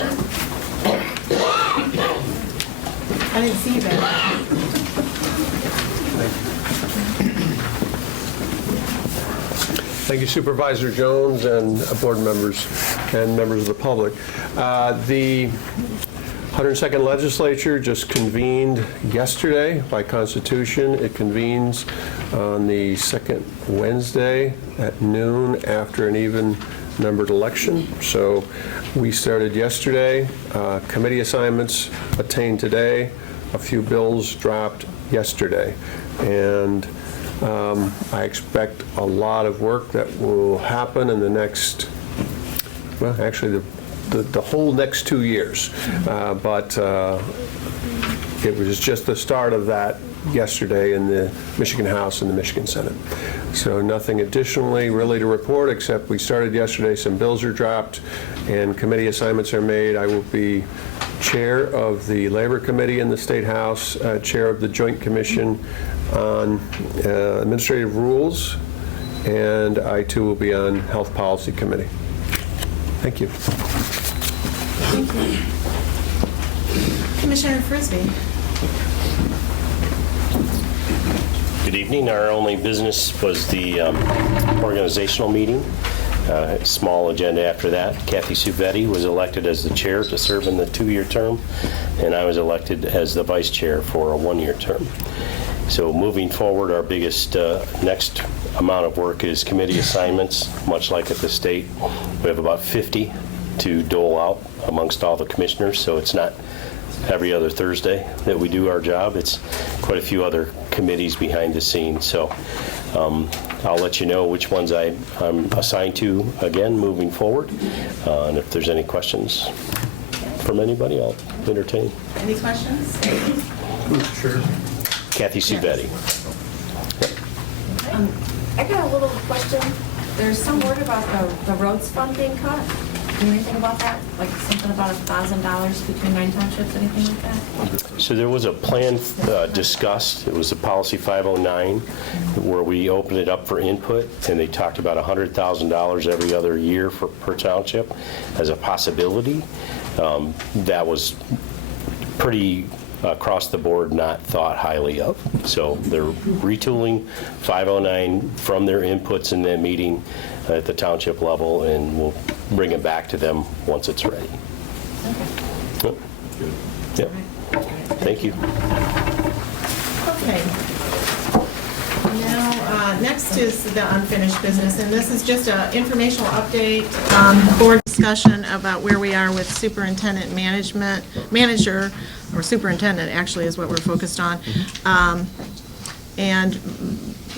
I didn't see that. Thank you, Supervisor Jones and board members and members of the public. The 102nd Legislature just convened yesterday by Constitution. It convenes on the second Wednesday at noon after an even-numbered election. So we started yesterday. Committee assignments attained today. A few bills dropped yesterday. And I expect a lot of work that will happen in the next, well, actually the whole next 2 years. But it was just the start of that yesterday in the Michigan House and the Michigan Senate. So nothing additionally really to report, except we started yesterday, some bills are dropped, and committee assignments are made. I will be chair of the Labor Committee in the State House, chair of the Joint Commission on Administrative Rules, and I too will be on Health Policy Committee. Thank you. Thank you. Commissioner Frisbee. Good evening. Our only business was the organizational meeting. Small agenda after that. Kathy Suvetti was elected as the chair to serve in the 2-year term, and I was elected as the vice chair for a 1-year term. So moving forward, our biggest next amount of work is committee assignments. Much like at the state, we have about 50 to dole out amongst all the commissioners, so it's not every other Thursday that we do our job. It's quite a few other committees behind the scenes. So I'll let you know which ones I'm assigned to again moving forward. And if there's any questions from anybody, I'll entertain. Any questions? Sure. Kathy Suvetti. I got a little question. There's some word about the roads fund being cut. Do you know anything about that? Like something about $1,000 between 9 townships, anything like that? So there was a plan discussed. It was the policy 509 where we opened it up for input, and they talked about $100,000 every other year per township as a possibility. That was pretty across the board not thought highly of. So they're retooling 509 from their inputs in that meeting at the township level, and we'll bring it back to them once it's ready. Okay. Yep. Thank you. Okay. Now, next is the unfinished business, and this is just an informational update, board discussion about where we are with superintendent manager, or superintendent actually is what we're focused on. And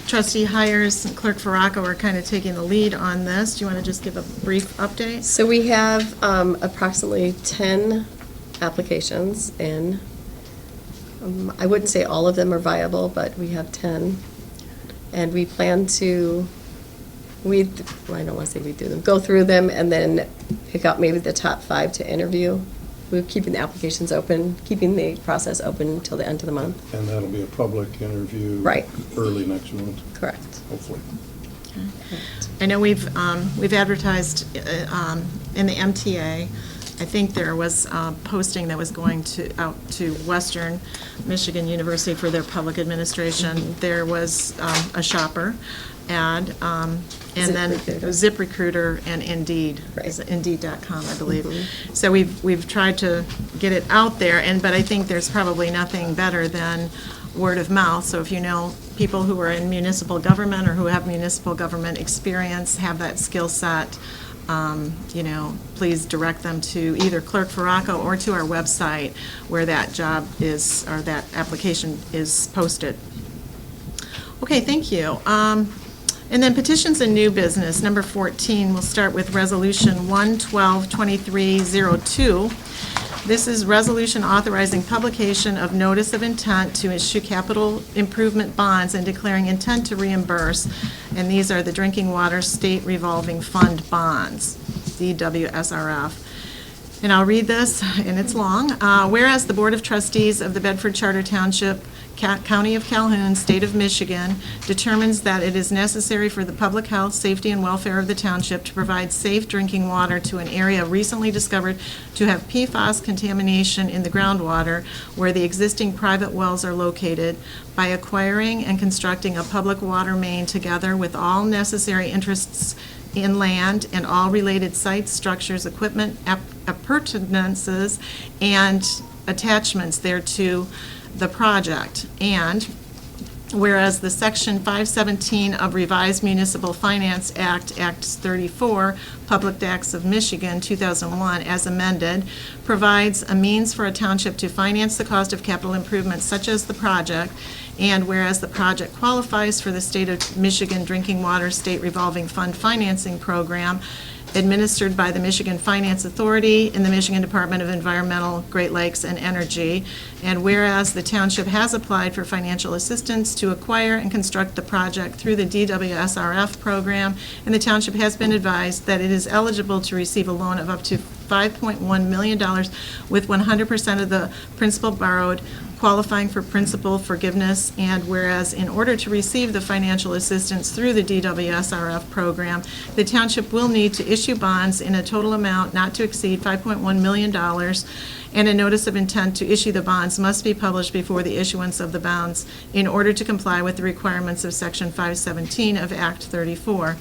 Trustee Hires and Clerk Farraco are kind of taking the lead on this. Do you want to just give a brief update? So we have approximately 10 applications in. I wouldn't say all of them are viable, but we have 10. And we plan to, I don't want to say we do them, go through them and then pick out maybe the top 5 to interview. We're keeping the applications open, keeping the process open until the end of the month. And that'll be a public interview. Right. Early next month. Correct. Hopefully. I know we've advertised in the MTA. I think there was a posting that was going out to Western Michigan University for their public administration. There was a shopper ad, and then ZipRecruiter and Indeed, Indeed.com, I believe. So we've tried to get it out there, but I think there's probably nothing better than word of mouth. So if you know people who are in municipal government or who have municipal government experience, have that skill set, please direct them to either Clerk Farraco or to our website where that job is, or that application is posted. Okay, thank you. And then petitions and new business, number 14, we'll start with Resolution 1/12/2302. This is resolution authorizing publication of notice of intent to issue capital improvement bonds and declaring intent to reimburse. And these are the Drinking Water State Revolving Fund bonds, DWSRF. And I'll read this, and it's long. Whereas the Board of Trustees of the Bedford Charter Township, County of Calhoun, State of Michigan, determines that it is necessary for the public health, safety, and welfare of the township to provide safe drinking water to an area recently discovered to have PFAS contamination in the groundwater where the existing private wells are located, by acquiring and constructing a public water main together with all necessary interests in land and all related sites, structures, equipment, appurtenances, and attachments thereto the project. And whereas the Section 517 of Revised Municipal Finance Act, Act 34, Public Acts of Michigan, 2001, as amended, provides a means for a township to finance the cost of capital improvements such as the project, and whereas the project qualifies for the State of Michigan Drinking Water State Revolving Fund Financing Program, administered by the Michigan Finance Authority in the Michigan Department of Environmental, Great Lakes, and Energy. And whereas the township has applied for financial assistance to acquire and construct the project through the DWSRF program, and the township has been advised that it is eligible to receive a loan of up to $5.1 million with 100% of the principal borrowed, qualifying for principal forgiveness, and whereas in order to receive the financial assistance through the DWSRF program, the township will need to issue bonds in a total amount not to exceed $5.1 million, and a notice of intent to issue the bonds must be published before the issuance of the bonds in order to comply with the requirements of Section 517 of Act 34.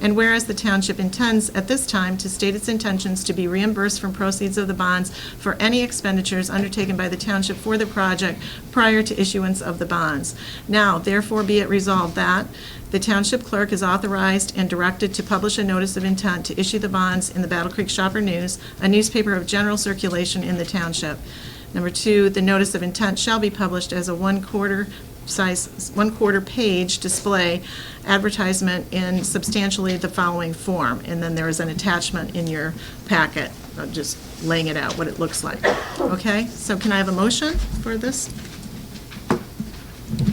And whereas the township intends at this time to state its intentions to be reimbursed from proceeds of the bonds for any expenditures undertaken by the township for the project prior to issuance of the bonds. Now, therefore, be it resolved that the township clerk is authorized and directed to publish a notice of intent to issue the bonds in the Battle Creek Shopper News, a newspaper of general circulation in the township. Number 2, the notice of intent shall be published as a one-quarter page display advertisement in substantially the following form. And then there is an attachment in your packet, just laying it out, what it looks like. Okay, so can I have a motion for this?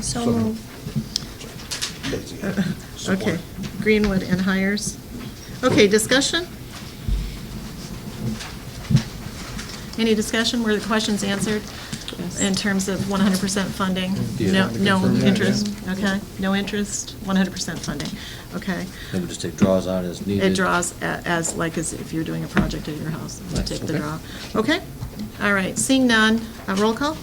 So moved. Okay, Greenwood and Hires. Okay, discussion? Any discussion? Were the questions answered? In terms of 100% funding? No interest, okay? No interest, 100% funding, okay? Then we just take draws out as needed. It draws as if you're doing a project at your house, you take the draw. Okay, all right, seeing none, roll call?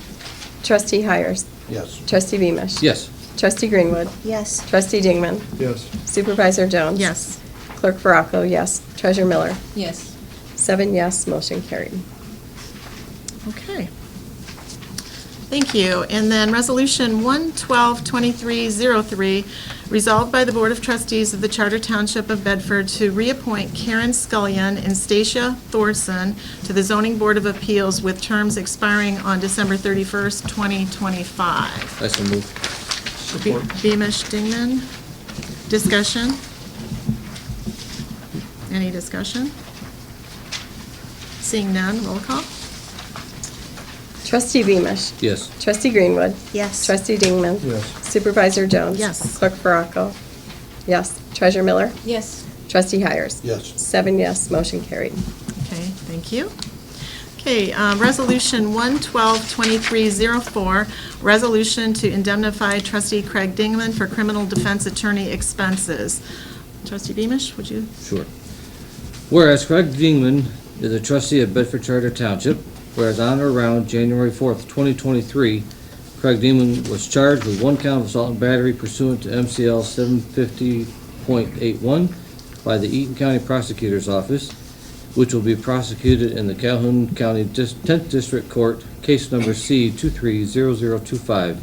Trustee Hires. Yes. Trustee Beamish. Yes. Trustee Greenwood. Yes. Trustee Dingman. Yes. Supervisor Jones. Yes. Clerk Baraco, yes. Treasurer Miller. Yes. 7 yes, motion carried. Okay. Thank you. And then Resolution 112-2303, resolved by the Board of Trustees of the Charter Township of Bedford to reappoint Karen Scullion and Stacia Thorson to the Zoning Board of Appeals with terms expiring on December 31st, 2025. I so move. Beamish, Dingman. Discussion? Any discussion? Seeing none, roll call? Trustee Beamish. Yes. Trustee Greenwood. Yes. Trustee Dingman. Yes. Supervisor Jones. Yes. Clerk Baraco. Yes. Treasurer Miller. Yes. Trustee Hires. Yes. 7 yes, motion carried. Okay, thank you. Okay, Resolution 112-2304, resolution to indemnify Trustee Craig Dingman for criminal defense attorney expenses. Trustee Beamish, would you? Sure. Whereas Craig Dingman is a trustee of Bedford Charter Township, whereas on or around January 4th, 2023, Craig Dingman was charged with 1 count of assault and battery pursuant to MCL 750.81 by the Eaton County Prosecutor's Office, which will be prosecuted in the Calhoun County 10th District Court, case number C230025.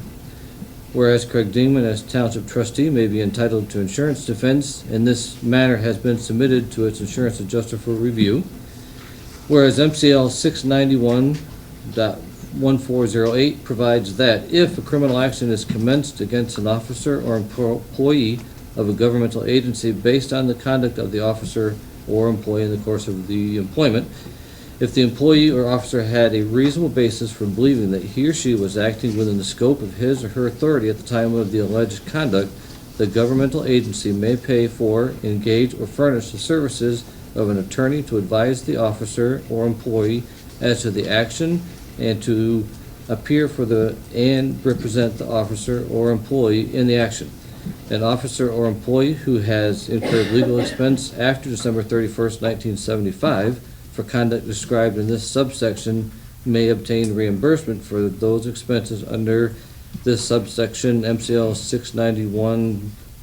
Whereas Craig Dingman, as Township trustee, may be entitled to insurance defense, and this matter has been submitted to its insurance adjuster for review. Whereas MCL 691.1408 provides that if a criminal action is commenced against an officer or employee of a governmental agency based on the conduct of the officer or employee in the course of the employment, if the employee or officer had a reasonable basis for believing that he or she was acting within the scope of his or her authority at the time of the alleged conduct, the governmental agency may pay for, engage, or furnish the services of an attorney to advise the officer or employee as to the action and to appear for and represent the officer or employee in the action. An officer or employee who has incurred legal expense after December 31st, 1975 for conduct described in this subsection may obtain reimbursement for those expenses under this subsection MCL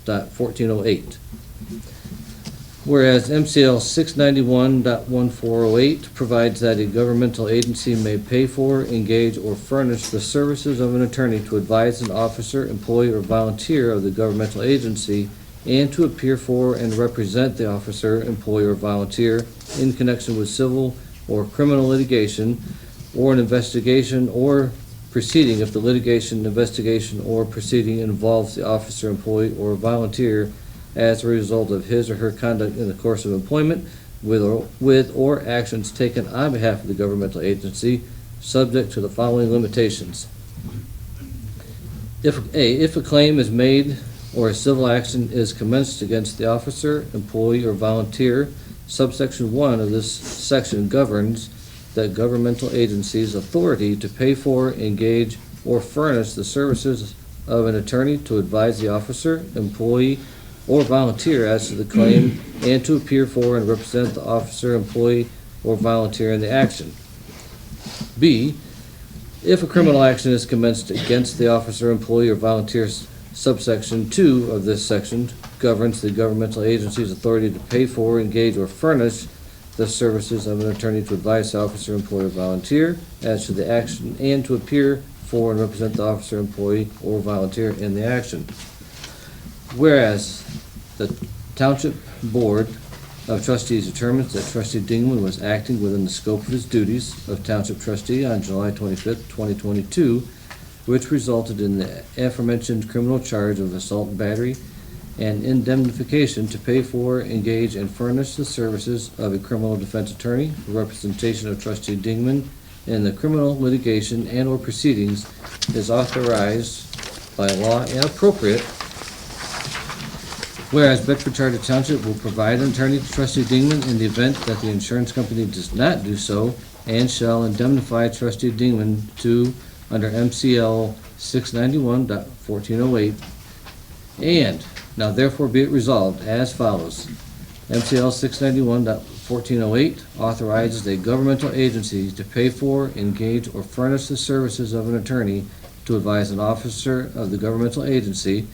691.1408. Whereas MCL 691.1408 provides that a governmental agency may pay for, engage, or furnish the services of an attorney to advise an officer, employee, or volunteer of the governmental agency and to appear for and represent the officer, employee, or volunteer in connection with civil or criminal litigation or an investigation or proceeding if the litigation, investigation, or proceeding involves the officer, employee, or volunteer as a result of his or her conduct in the course of employment with or actions taken on behalf of the governmental agency, subject to the following limitations. If a claim is made or a civil action is commenced against the officer, employee, or volunteer, subsection 1 of this section governs that governmental agency's authority to pay for, engage, or furnish the services of an attorney to advise the officer, employee, or volunteer as to the claim and to appear for and represent the officer, employee, or volunteer in the action. B, if a criminal action is commenced against the officer, employee, or volunteer, subsection 2 of this section governs the governmental agency's authority to pay for, engage, or furnish the services of an attorney to advise the officer, employee, or volunteer as to the action and to appear for and represent the officer, employee, or volunteer in the action. Whereas the Township Board of Trustees determines that Trustee Dingman was acting within the scope of his duties of Township Trustee on July 25th, 2022, which resulted in the aforementioned criminal charge of assault and battery and indemnification to pay for, engage, and furnish the services of a criminal defense attorney for representation of Trustee Dingman in the criminal litigation and/or proceedings is authorized by law and appropriate. Whereas Bedford Charter Township will provide an attorney to Trustee Dingman in the event that the insurance company does not do so and shall indemnify Trustee Dingman to under MCL 691.1408 and now therefore be it resolved as follows. MCL 691.1408 authorizes a governmental agency to pay for, engage, or furnish the services of an attorney to advise an officer of the governmental agency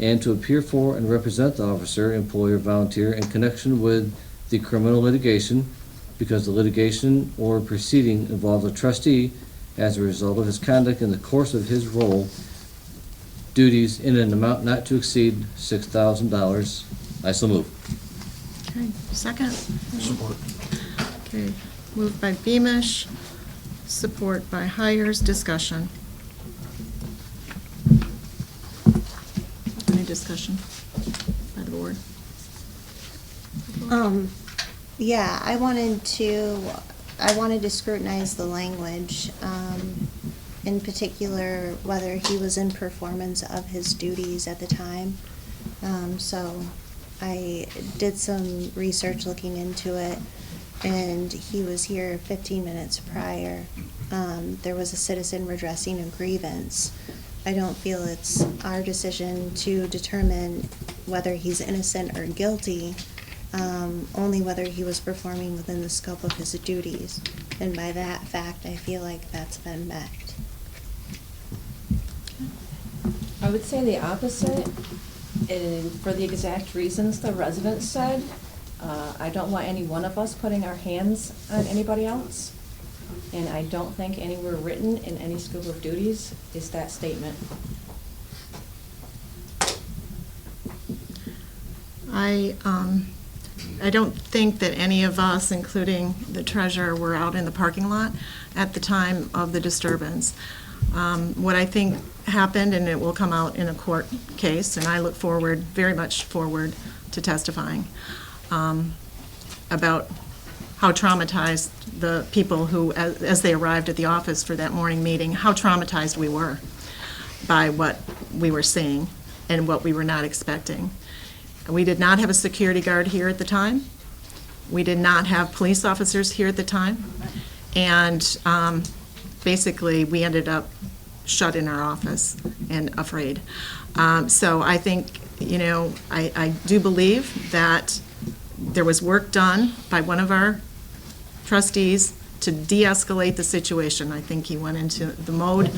and to appear for and represent the officer, employee, or volunteer in connection with the criminal litigation because the litigation or proceeding involves a trustee as a result of his conduct in the course of his role duties in an amount not to exceed $6,000. I so move. Okay, second? Support. Okay, moved by Beamish, support by Hires, discussion. Any discussion by the board? Yeah, I wanted to scrutinize the language, in particular, whether he was in performance of his duties at the time. So I did some research looking into it, and he was here 15 minutes prior. There was a citizen redressing a grievance. I don't feel it's our decision to determine whether he's innocent or guilty, only whether he was performing within the scope of his duties. And by that fact, I feel like that's been met. I would say the opposite, and for the exact reasons the residents said. I don't want any one of us putting our hands on anybody else, and I don't think anywhere written in any scope of duties is that statement. I don't think that any of us, including the treasurer, were out in the parking lot at the time of the disturbance. What I think happened, and it will come out in a court case, and I look forward, very much forward to testifying about how traumatized the people who, as they arrived at the office for that morning meeting, how traumatized we were by what we were seeing and what we were not expecting. We did not have a security guard here at the time. We did not have police officers here at the time, and basically, we ended up shut in our office and afraid. So I think, I do believe that there was work done by one of our trustees to de-escalate the situation. I think he went into the mode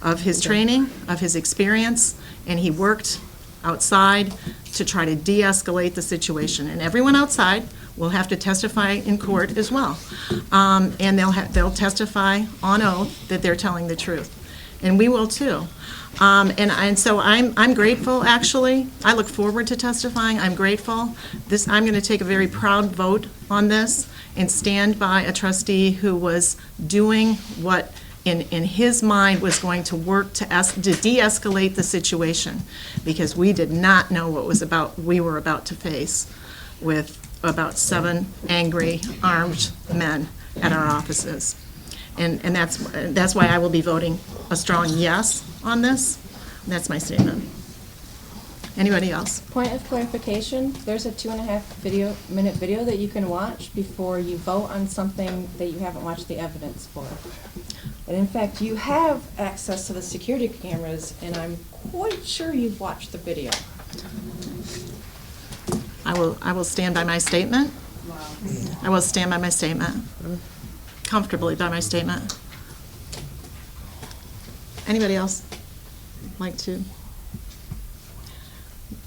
of his training, of his experience, and he worked outside to try to de-escalate the situation. And everyone outside will have to testify in court as well. And they'll testify on oath that they're telling the truth. And we will too. And so I'm grateful, actually. I look forward to testifying. I'm grateful. I'm going to take a very proud vote on this and stand by a trustee who was doing what in his mind was going to work to de-escalate the situation, because we did not know what we were about to face with about 7 angry, armed men at our offices. And that's why I will be voting a strong yes on this. That's my statement. Anybody else? Point of clarification, there's a 2.5-minute video that you can watch before you vote on something that you haven't watched the evidence for. And in fact, you have access to the security cameras, and I'm quite sure you've watched the video. I will stand by my statement. I will stand by my statement. Comfortably by my statement. Anybody else like to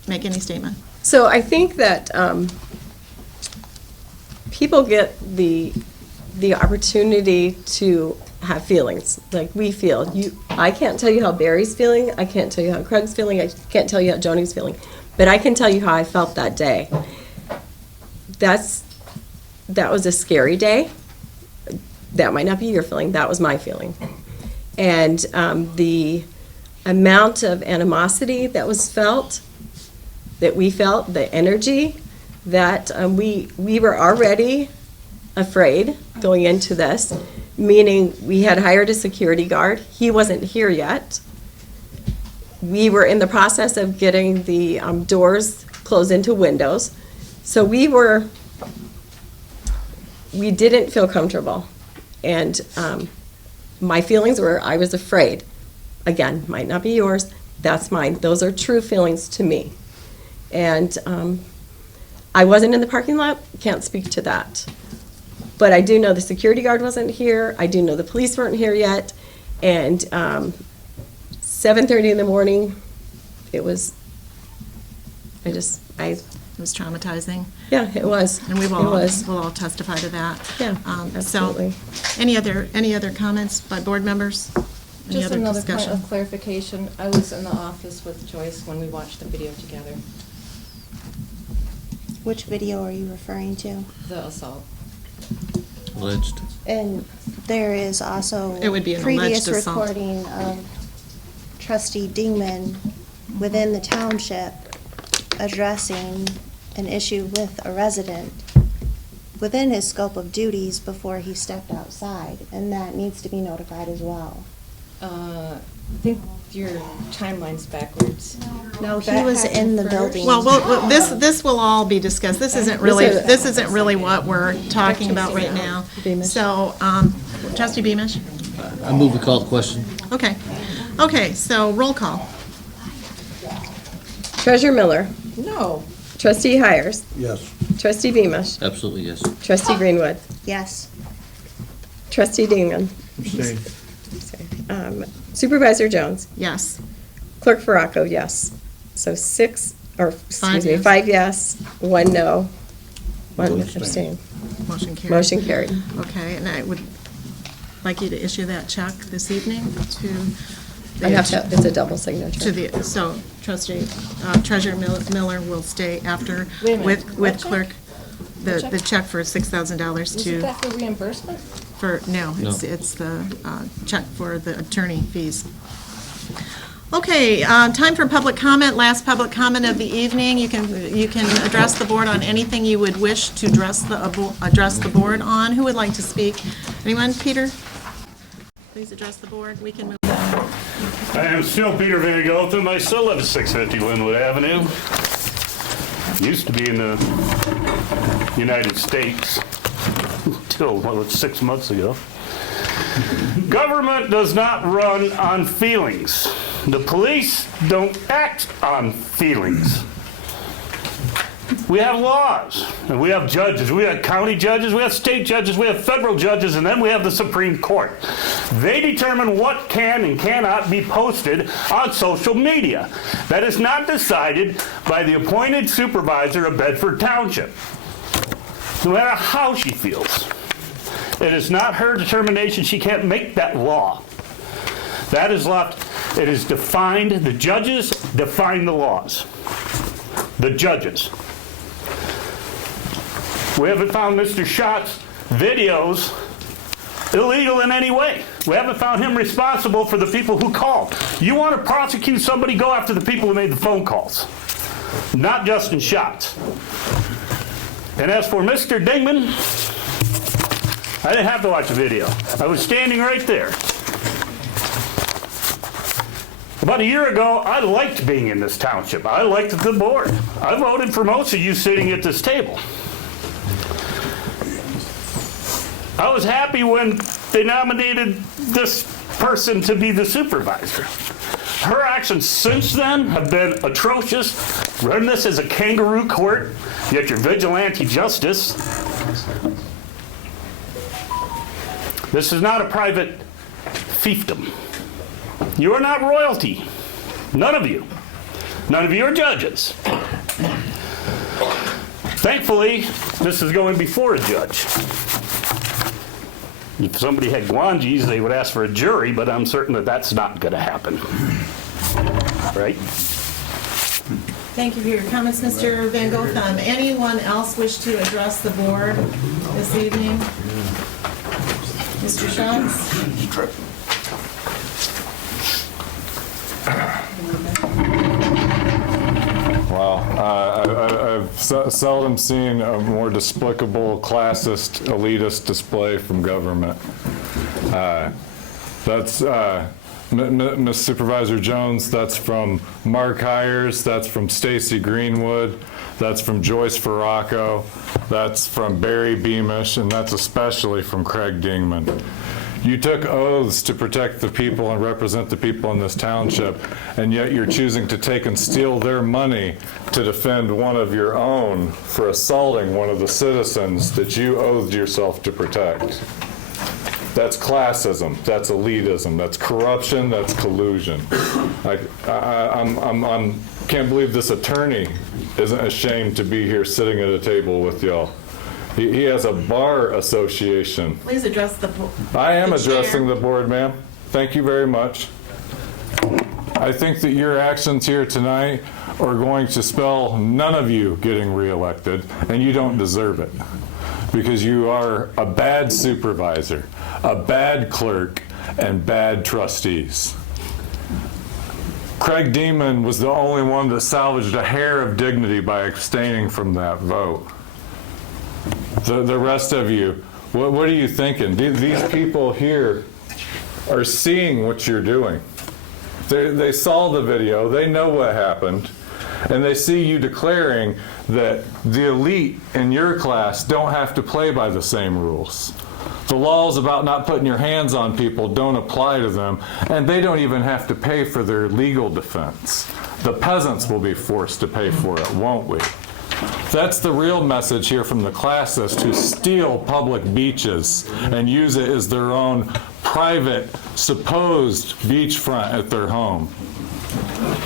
make any statement? So I think that people get the opportunity to have feelings like we feel. I can't tell you how Barry's feeling. I can't tell you how Craig's feeling. I can't tell you how Joni's feeling. But I can tell you how I felt that day. That was a scary day. That might not be your feeling. That was my feeling. And the amount of animosity that was felt, that we felt, the energy, that we were already afraid going into this, meaning we had hired a security guard. He wasn't here yet. We were in the process of getting the doors closed into windows. So we didn't feel comfortable. And my feelings were, I was afraid. Again, might not be yours, that's mine. Those are true feelings to me. And I wasn't in the parking lot, can't speak to that. But I do know the security guard wasn't here, I do know the police weren't here yet, and 7:30 in the morning, it was traumatizing. Yeah, it was. And we'll all testify to that. Yeah, absolutely. So, any other comments by board members? Any Just other another discussion? point of clarification. I was in the office with Joyce when we watched the video together. Which video are you referring to? The assault. Alleged. And there is also It would be an previous alleged assault. recording of Trustee Dingman within the township addressing an issue with a resident within his scope of duties before he stepped outside, and that needs to be notified as well. I think your timeline's backwards. No, he was in the building. Well, this will all be discussed. This isn't really what we're talking about right now. So, Trustee Beamish? I move to call the question. Okay, so roll call. Treasurer Miller. No. Trustee Hires. Yes. Trustee Beamish. Absolutely, yes. Trustee Greenwood. Yes. Trustee Dingman. Abstain. Supervisor Jones. Yes. Clerk Faracco, yes. So 5 yes, 1 no, 1 abstain. Motion carried. Motion carried. Okay, and I would like you to issue that check this evening to I have to, it's a double signature. So Trustee, Treasurer Miller will stay after Wait a minute, with what clerk, check? the check for $6,000 Is to. that for reimbursement? No, No. it's the check for the attorney fees. Okay, time for public comment, last public comment of the evening. You can address the board on anything you would wish to address the board on. Who would like to speak? Anyone? Peter? Please address the board. We can move on. I am still Peter Van Gotham. I still live at 650 Linwood Avenue. Used to be in the United States until 6 months ago. Government does not run on feelings. The police don't act on feelings. We have laws, and we have judges. We have county judges, we have state judges, we have federal judges, and then we have the Supreme Court. They determine what can and cannot be posted on social media. That is not decided by the appointed supervisor of Bedford Township, no matter how she feels. It is not her determination. She can't make that law. That is left, it is defined, the judges define the laws. The judges. We haven't found Mr. Schott's videos illegal in any way. We haven't found him responsible for the people who called. You want to prosecute somebody, go after the people who made the phone calls, not Justin Schatz. And as for Mr. Dingman, I didn't have to watch the video. I was standing right there. About a year ago, I liked being in this township. I liked the board. I voted for most of you sitting at this table. I was happy when they nominated this person to be the supervisor. Her actions since then have been atrocious. Run this as a kangaroo court, yet your vigilante justice. This is not a private fiefdom. You are not royalty. None of you. None of you are judges. Thankfully, this is going before a judge. If somebody had guanjis, they would ask for a jury, but I'm certain that that's not going to happen. Right? Thank you for your comments, Mr. Van Gotham. Anyone else wish to address the board this evening? Mr. Schatz? Wow, I've seldom seen a more despicable, classist, elitist display from government. That's Ms. Supervisor Jones, that's from Mark Hires, that's from Stacy Greenwood, that's from Joyce Farraco, that's from Barry Beamish, and that's especially from Craig Dingman. You took oaths to protect the people and represent the people in this township, and yet you're choosing to take and steal their money to defend one of your own for assaulting one of the citizens that you oathed yourself to protect. That's classism, that's elitism, that's corruption, that's collusion. I can't believe this attorney isn't ashamed to be here sitting at a table with y'all. He has a bar association. Please address the board. I am addressing the board, ma'am. Thank you very much. I think that your actions here tonight are going to spell none of you getting reelected, and you don't deserve it. Because you are a bad supervisor, a bad clerk, and bad trustees. Craig Dingman was the only one that salvaged a hair of dignity by abstaining from that vote. The rest of you, what are you thinking? These people here are seeing what you're doing. They saw the video, they know what happened, and they see you declaring that the elite in your class don't have to play by the same rules. The laws about not putting your hands on people don't apply to them, and they don't even have to pay for their legal defense. The peasants will be forced to pay for it, won't we? That's the real message here from the classists who steal public beaches and use it as their own private, supposed beachfront at their home.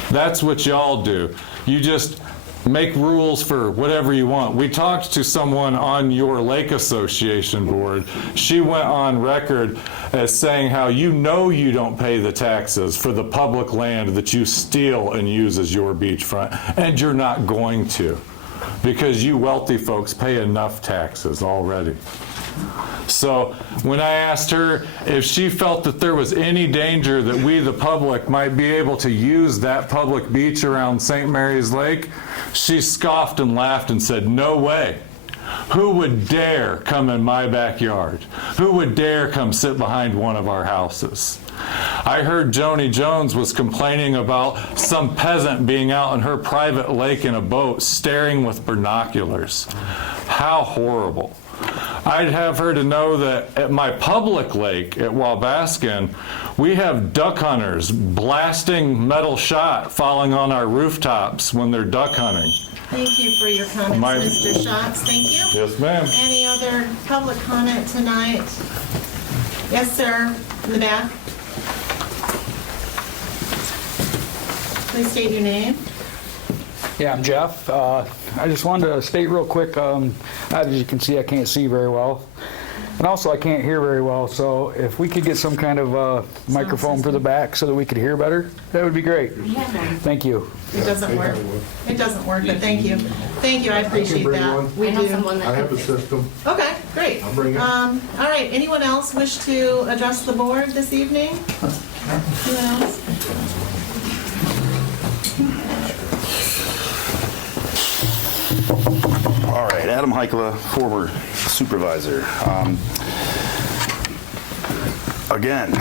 That's what y'all do. You just make rules for whatever you want. We talked to someone on your lake association board. She went on record as saying how you know you don't pay the taxes for the public land that you steal and use as your beachfront, and you're not going to, because you wealthy folks pay enough taxes already. So when I asked her if she felt that there was any danger that we, the public, might be able to use that public beach around St. Mary's Lake, she scoffed and laughed and said, "No way. Who would dare come in my backyard? Who would dare come sit behind one of our houses?" I heard Joni Jones was complaining about some peasant being out on her private lake in a boat staring with binoculars. How horrible. I'd have her to know that at my public lake at Wabaskin, we have duck hunters blasting metal shot falling on our rooftops when they're duck hunting. Thank you for your comments, Mr. Schatz. Thank you. Yes, ma'am. Any other public comment tonight? Yes, sir, in the back. Please state your name. Yeah, I'm Jeff. I just wanted to state real quick, as you can see, I can't see very well. And also, I can't hear very well, so if we could get some kind of microphone for the back so that we could hear better, that would be great. Thank you. It doesn't work. It doesn't work, but thank you. Thank you, I appreciate that. We do. I have a system. Okay, great. I'll bring it. All right, anyone else wish to address the board this evening? Anyone else? All right, Adam Heikela, former supervisor. Again,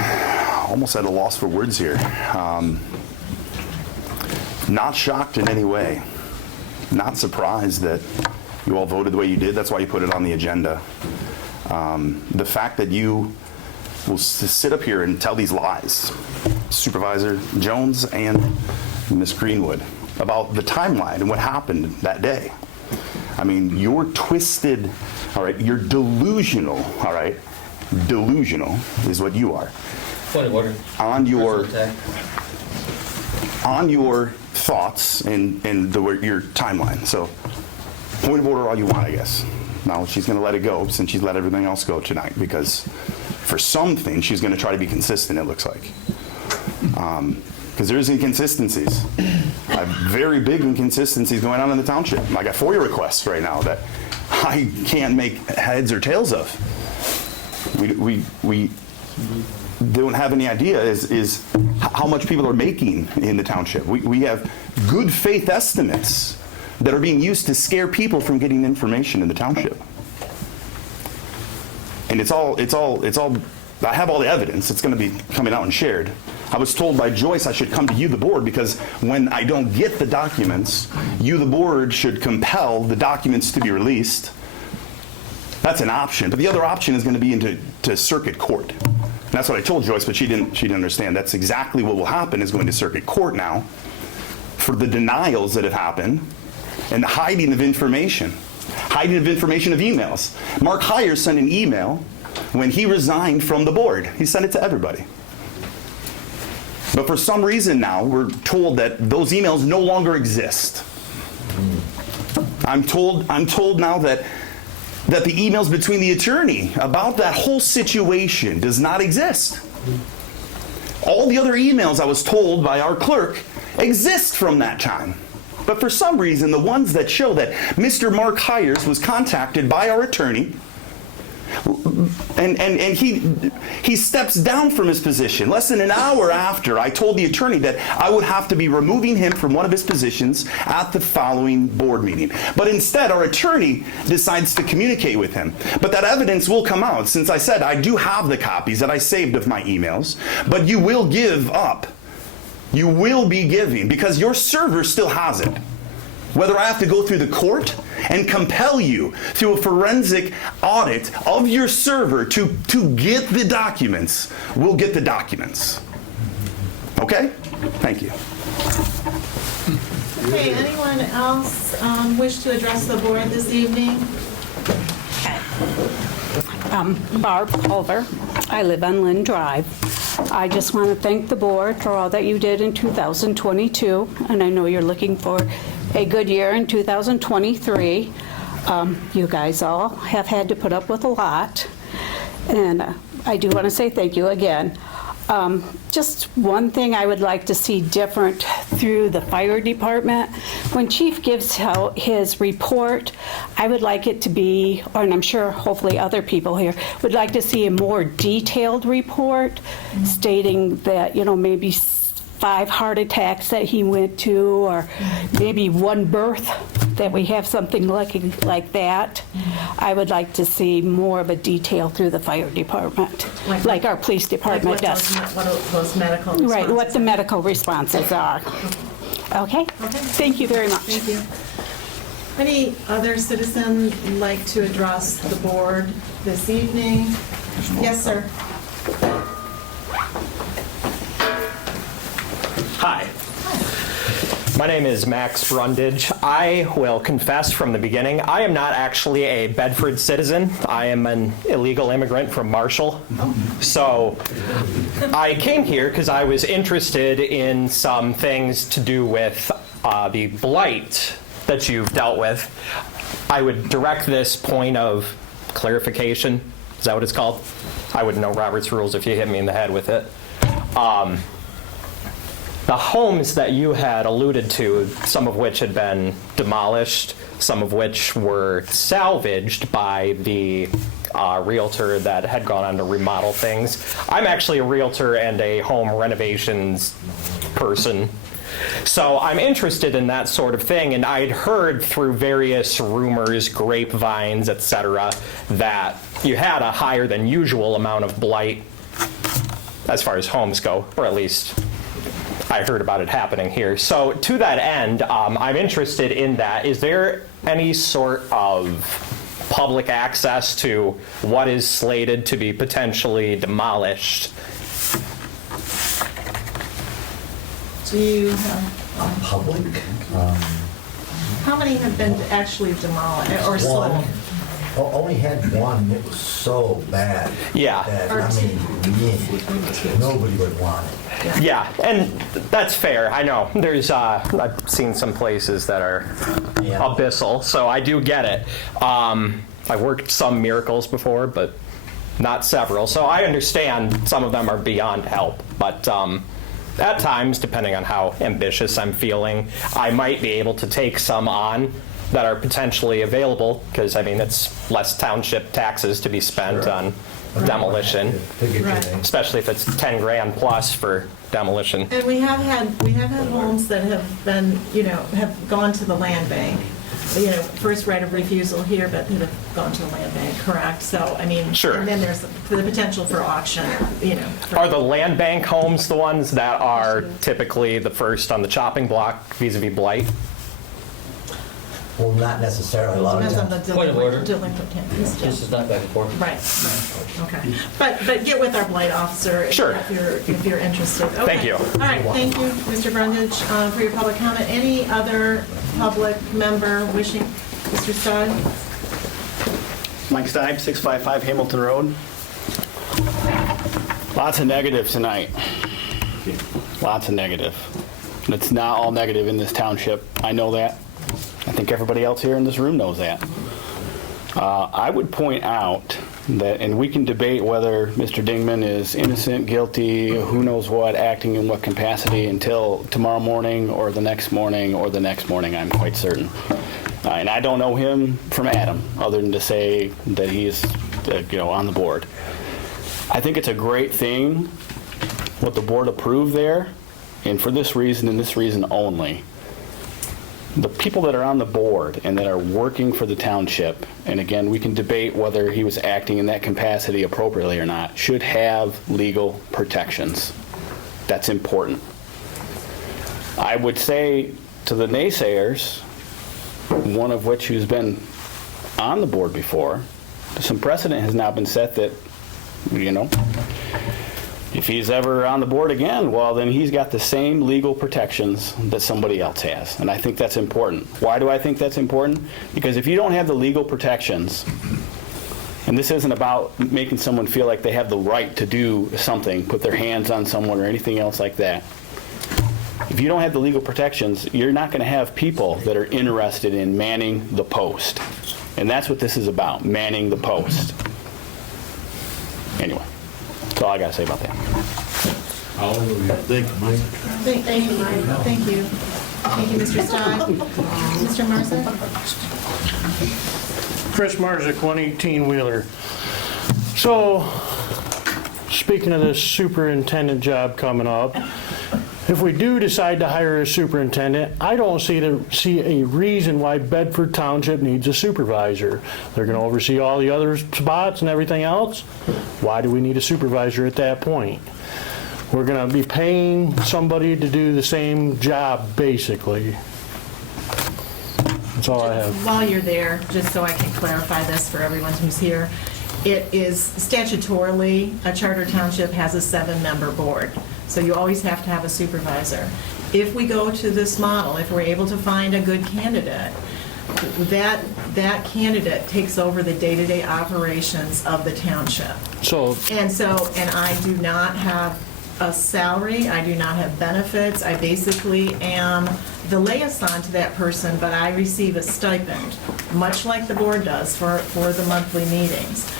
almost at a loss for words here. Not shocked in any way. Not surprised that you all voted the way you did. That's why you put it on the agenda. The fact that you will sit up here and tell these lies, Supervisor Jones and Ms. Greenwood, about the timeline and what happened that day. I mean, you're twisted, all right? You're delusional, all right? Delusional is what you are. Point of order. On your thoughts and your timeline. So, point of order all you want, I guess. Now, she's going to let it go since she's let everything else go tonight because for something, she's going to try to be consistent, it looks like. Because there's inconsistencies. Very big inconsistencies going on in the township. I got FOIA requests right now that I can't make heads or tails of. We don't have any idea is how much people are making in the township. We have good faith estimates that are being used to scare people from getting information in the township. And it's all, I have all the evidence. It's going to be coming out and shared. I was told by Joyce I should come to you, the board, because when I don't get the documents, you, the board, should compel the documents to be released. That's an option. But the other option is going to be into circuit court. And that's what I told Joyce, but she didn't understand. That's exactly what will happen, is going to circuit court now for the denials that have happened and the hiding of information. Hiding of information of emails. Mark Hires sent an email when he resigned from the board. He sent it to everybody. But for some reason now, we're told that those emails no longer exist. I'm told now that the emails between the attorney about that whole situation does not exist. All the other emails, I was told by our clerk, exist from that time. But for some reason, the ones that show that Mr. Mark Hires was contacted by our attorney, and he steps down from his position less than an hour after I told the attorney that I would have to be removing him from one of his positions at the following board meeting. But instead, our attorney decides to communicate with him. But that evidence will come out. Since I said I do have the copies that I saved of my emails, but you will give up. You will be giving because your server still has it. Whether I have to go through the court and compel you through a forensic audit of your server to get the documents, we'll get the documents. Okay? Thank you. Okay, anyone else wish to address the board this evening? Barb Culver. I live on Lynn Drive. I just want to thank the board for all that you did in 2022, and I know you're looking for a good year in 2023. You guys all have had to put up with a lot, and I do want to say thank you again. Just one thing I would like to see different through the fire department. When Chief gives out his report, I would like it to be, and I'm sure hopefully other people here would like to see a more detailed report stating that, maybe 5 heart attacks that he went to, or maybe 1 birth, that we have something like that. I would like to see more of a detail through the fire department, like our police department does. What those medical responses. Right, what the medical responses are. Okay? Thank you very much. Thank you. Any other citizen like to address the board this evening? Yes, sir. Hi. My name is Max Brundage. I will confess from the beginning, I am not actually a Bedford citizen. I am an illegal immigrant from Marshall. So I came here because I was interested in some things to do with the blight that you've dealt with. I would direct this point of clarification. Is that what it's called? I wouldn't know Robert's rules if you hit me in the head with it. The homes that you had alluded to, some of which had been demolished, some of which were salvaged by the realtor that had gone on to remodel things. I'm actually a realtor and a home renovations person. So I'm interested in that sort of thing, and I'd heard through various rumors, grapevines, etc., that you had a higher than usual amount of blight as far as homes go, or at least I heard about it happening here. So to that end, I'm interested in that. Is there any sort of public access to what is slated to be potentially demolished? Do you have Public? how many have been actually demolished or sold? One. Only had one, it was so bad. Yeah. That, I mean, nobody would want it. Yeah, and that's fair. I know. There's, I've seen some places that are abyssal, so I do get it. I've worked some miracles before, but not several. So I understand some of them are beyond help. But at times, depending on how ambitious I'm feeling, I might be able to take some on that are potentially available, because I mean it's less township taxes to be spent on demolition, especially if it's 10 grand plus for demolition. And we have had homes that have been, have gone to the land bank. First right of refusal here, but that have gone to the land bank, correct? So, I mean, Sure. And then there's the potential for auction, Are the land bank homes the ones that are typically the first on the chopping block vis-a-vis blight? Well, not necessarily. A lot of Depends on times. the Point of order. delinquent tenants. This is not back and forth. Right, okay. But get with our blight officer Sure. if you're interested. Okay. Thank you. All right, thank you, Mr. Brundage, for your public comment. Any other public member wishing, Mr. Stein? Mike Stipe, 655 Hamilton Road. Lots of negative tonight. Lots of negative. And it's not all negative in this township. I know that. I think everybody else here in this room knows that. I would point out that, and we can debate whether Mr. Dingman is innocent, guilty, who knows what, acting in what capacity until tomorrow morning or the next morning or the next morning, I'm quite certain. And I don't know him from Adam, other than to say that he's, on the board. I think it's a great thing what the board approved there, and for this reason and this reason only. The people that are on the board and that are working for the township, and again, we can debate whether he was acting in that capacity appropriately or not, should have legal protections. That's important. I would say to the naysayers, one of which who's been on the board before, some precedent has now been set that, if he's ever on the board again, well, then he's got the same legal protections that somebody else has. And I think that's important. Why do I think that's important? Because if you don't have the legal protections, and this isn't about making someone feel like they have the right to do something, put their hands on someone or anything else like that. If you don't have the legal protections, you're not going to have people that are interested in manning the post. And that's what this is about, manning the post. Anyway. That's all I got to say about that. Hallelujah. Thank you, Mike. Thank you, Mike. Thank you. Thank you, Mr. Stein. Mr. Marzick? Chris Marzick, 118 Wheeler. So, speaking of this superintendent job coming up, if we do decide to hire a superintendent, I don't see a reason why Bedford Township needs a supervisor. They're going to oversee all the other spots and everything else. Why do we need a supervisor at that point? We're going to be paying somebody to do the same job, basically. That's all I have. While you're there, just so I can clarify this for everyone who's here, it is statutorily, a charter township has a 7-member board. So you always have to have a supervisor. If we go to this model, if we're able to find a good candidate, that candidate takes over the day-to-day operations of the township. And I do not have a salary, I do not have benefits, I basically am the liaison to that person, but I receive a stipend, much like the board does for the monthly meetings.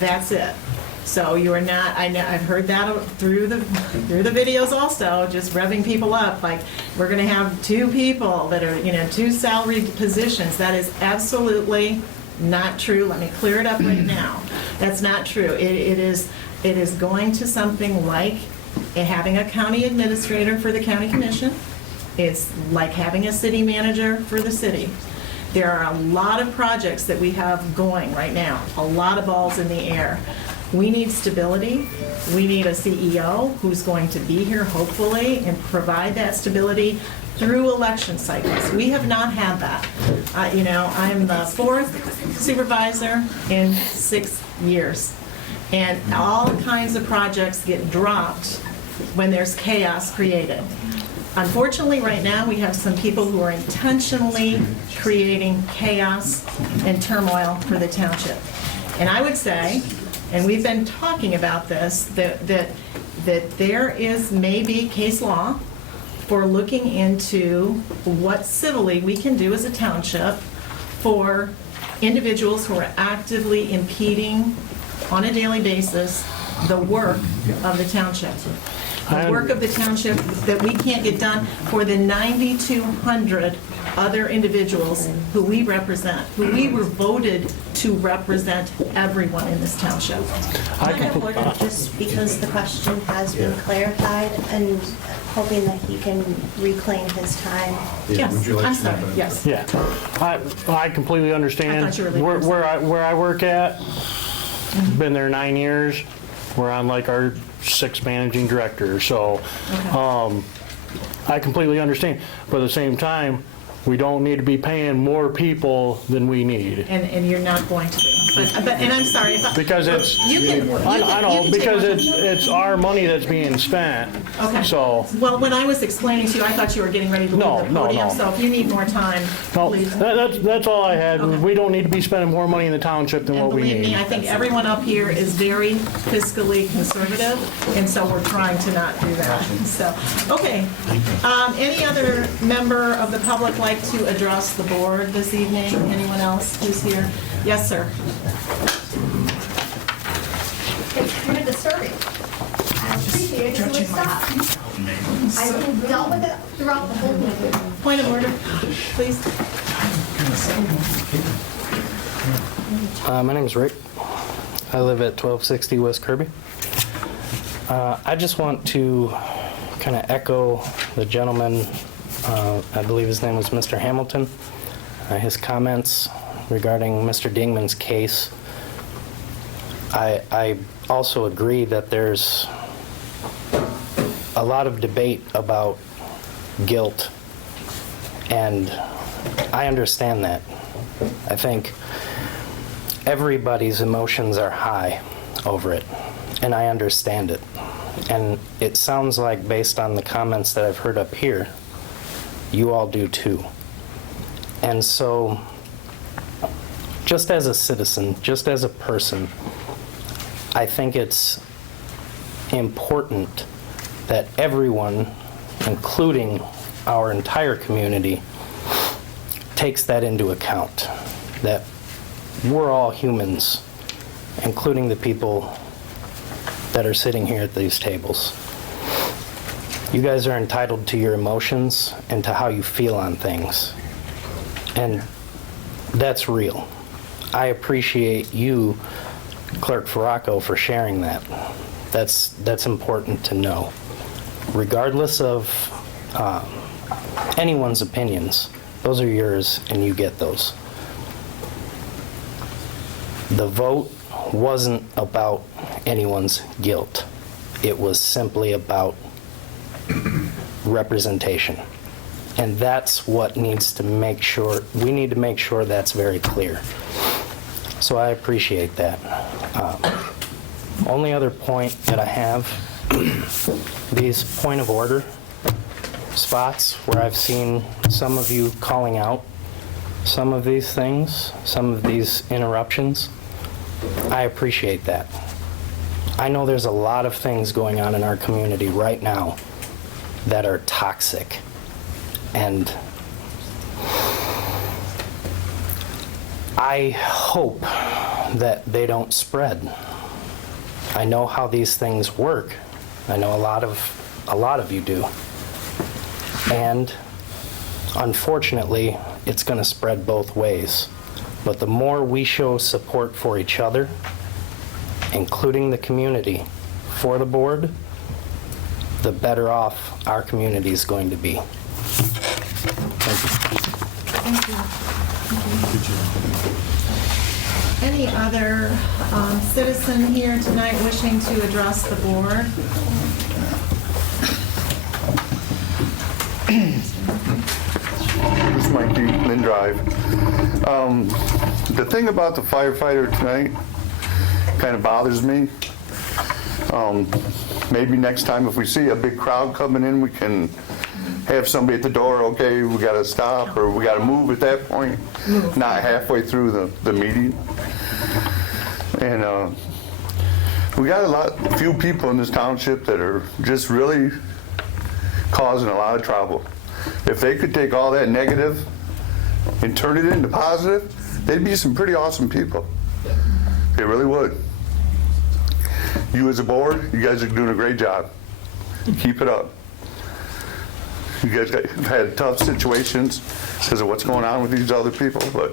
That's it. So you are not, I've heard that through the videos also, just revving people up, like, we're gonna have 2 people that are, 2 salaried positions. That is absolutely not true. Let me clear it up right now. That's not true. It is going to something like having a county administrator for the county commission. It's like having a city manager for the city. There are a lot of projects that we have going right now, a lot of balls in the air. We need stability. We need a CEO who's going to be here, hopefully, and provide that stability through election cycles. We have not had that. I'm the 4th supervisor in 6 years. And all kinds of projects get dropped when there's chaos created. Unfortunately, right now, we have some people who are intentionally creating chaos and turmoil for the township. And I would say, and we've been talking about this, that there is maybe case law for looking into what civilly we can do as a township for individuals who are actively impeding on a daily basis the work of the township. The work of the township that we can't get done for the 9,200 other individuals who we represent, who we were voted to represent everyone in this township. Point of order, just because the question has been clarified, and hoping that he can reclaim his time. Yes, I'm sorry, yes. Yeah, I completely understand. I thought you were leaving. Where I work at, been there 9 years. We're on like our 6th managing director, so I completely understand. But at the same time, we don't need to be paying more people than we need. And you're not going to be. And I'm sorry. Because it's, I know, because it's our money that's being spent. Okay. So. Well, when I was explaining to you, I thought you were getting ready to leave the podium. No. So if you need more time, please. That's all I had. Okay. We don't need to be spending more money in the township than what we need. Believe me, I think everyone up here is very fiscally conservative, and so we're trying to not do that. So, okay. Any other member of the public like to address the board this evening? Anyone else who's here? Yes, sir. It's kind of disturbing. I appreciate it, so stop. I've dealt with it throughout the whole meeting. Point of order, please. My name is Rick. I live at 1260 West Kirby. I just want to kind of echo the gentleman, I believe his name was Mr. Hamilton, his comments regarding Mr. Dingman's case. I also agree that there's a lot of debate about guilt, and I understand that. I think everybody's emotions are high over it, and I understand it. And it sounds like, based on the comments that I've heard up here, you all do too. And so, just as a citizen, just as a person, I think it's important that everyone, including our entire community, takes that into account, that we're all humans, including the people that are sitting here at these tables. You guys are entitled to your emotions and to how you feel on things. And that's real. I appreciate you, Clerk Farraco, for sharing that. That's important to know. regardless of anyone's opinions, those are yours and you get those. The vote wasn't about anyone's guilt. It was simply about representation. And that's what needs to make sure, we need to make sure that's very clear. So I appreciate that. Only other point that I have, these point of order spots where I've seen some of you calling out some of these things, some of these interruptions, I appreciate that. I know there's a lot of things going on in our community right now that are toxic, and I hope that they don't spread. I know how these things work. I know a lot of you do. And unfortunately, it's going to spread both ways. But the more we show support for each other, including the community, for the board, the better off our community is going to be. Thank you. Any other citizen here tonight wishing to address the board? This is Mikey, Lynn Drive. The thing about the firefighter tonight kind of bothers me. Maybe next time if we see a big crowd coming in, we can have somebody at the door, okay, we got to stop or we got to move at that point, not halfway through the meeting. And we got a few people in this township that are just really causing a lot of trouble. If they could take all that negative and turn it into positive, they'd be some pretty awesome people. They really would. You as a board, you guys are doing a great job. Keep it up. You guys have had tough situations because of what's going on with these other people, but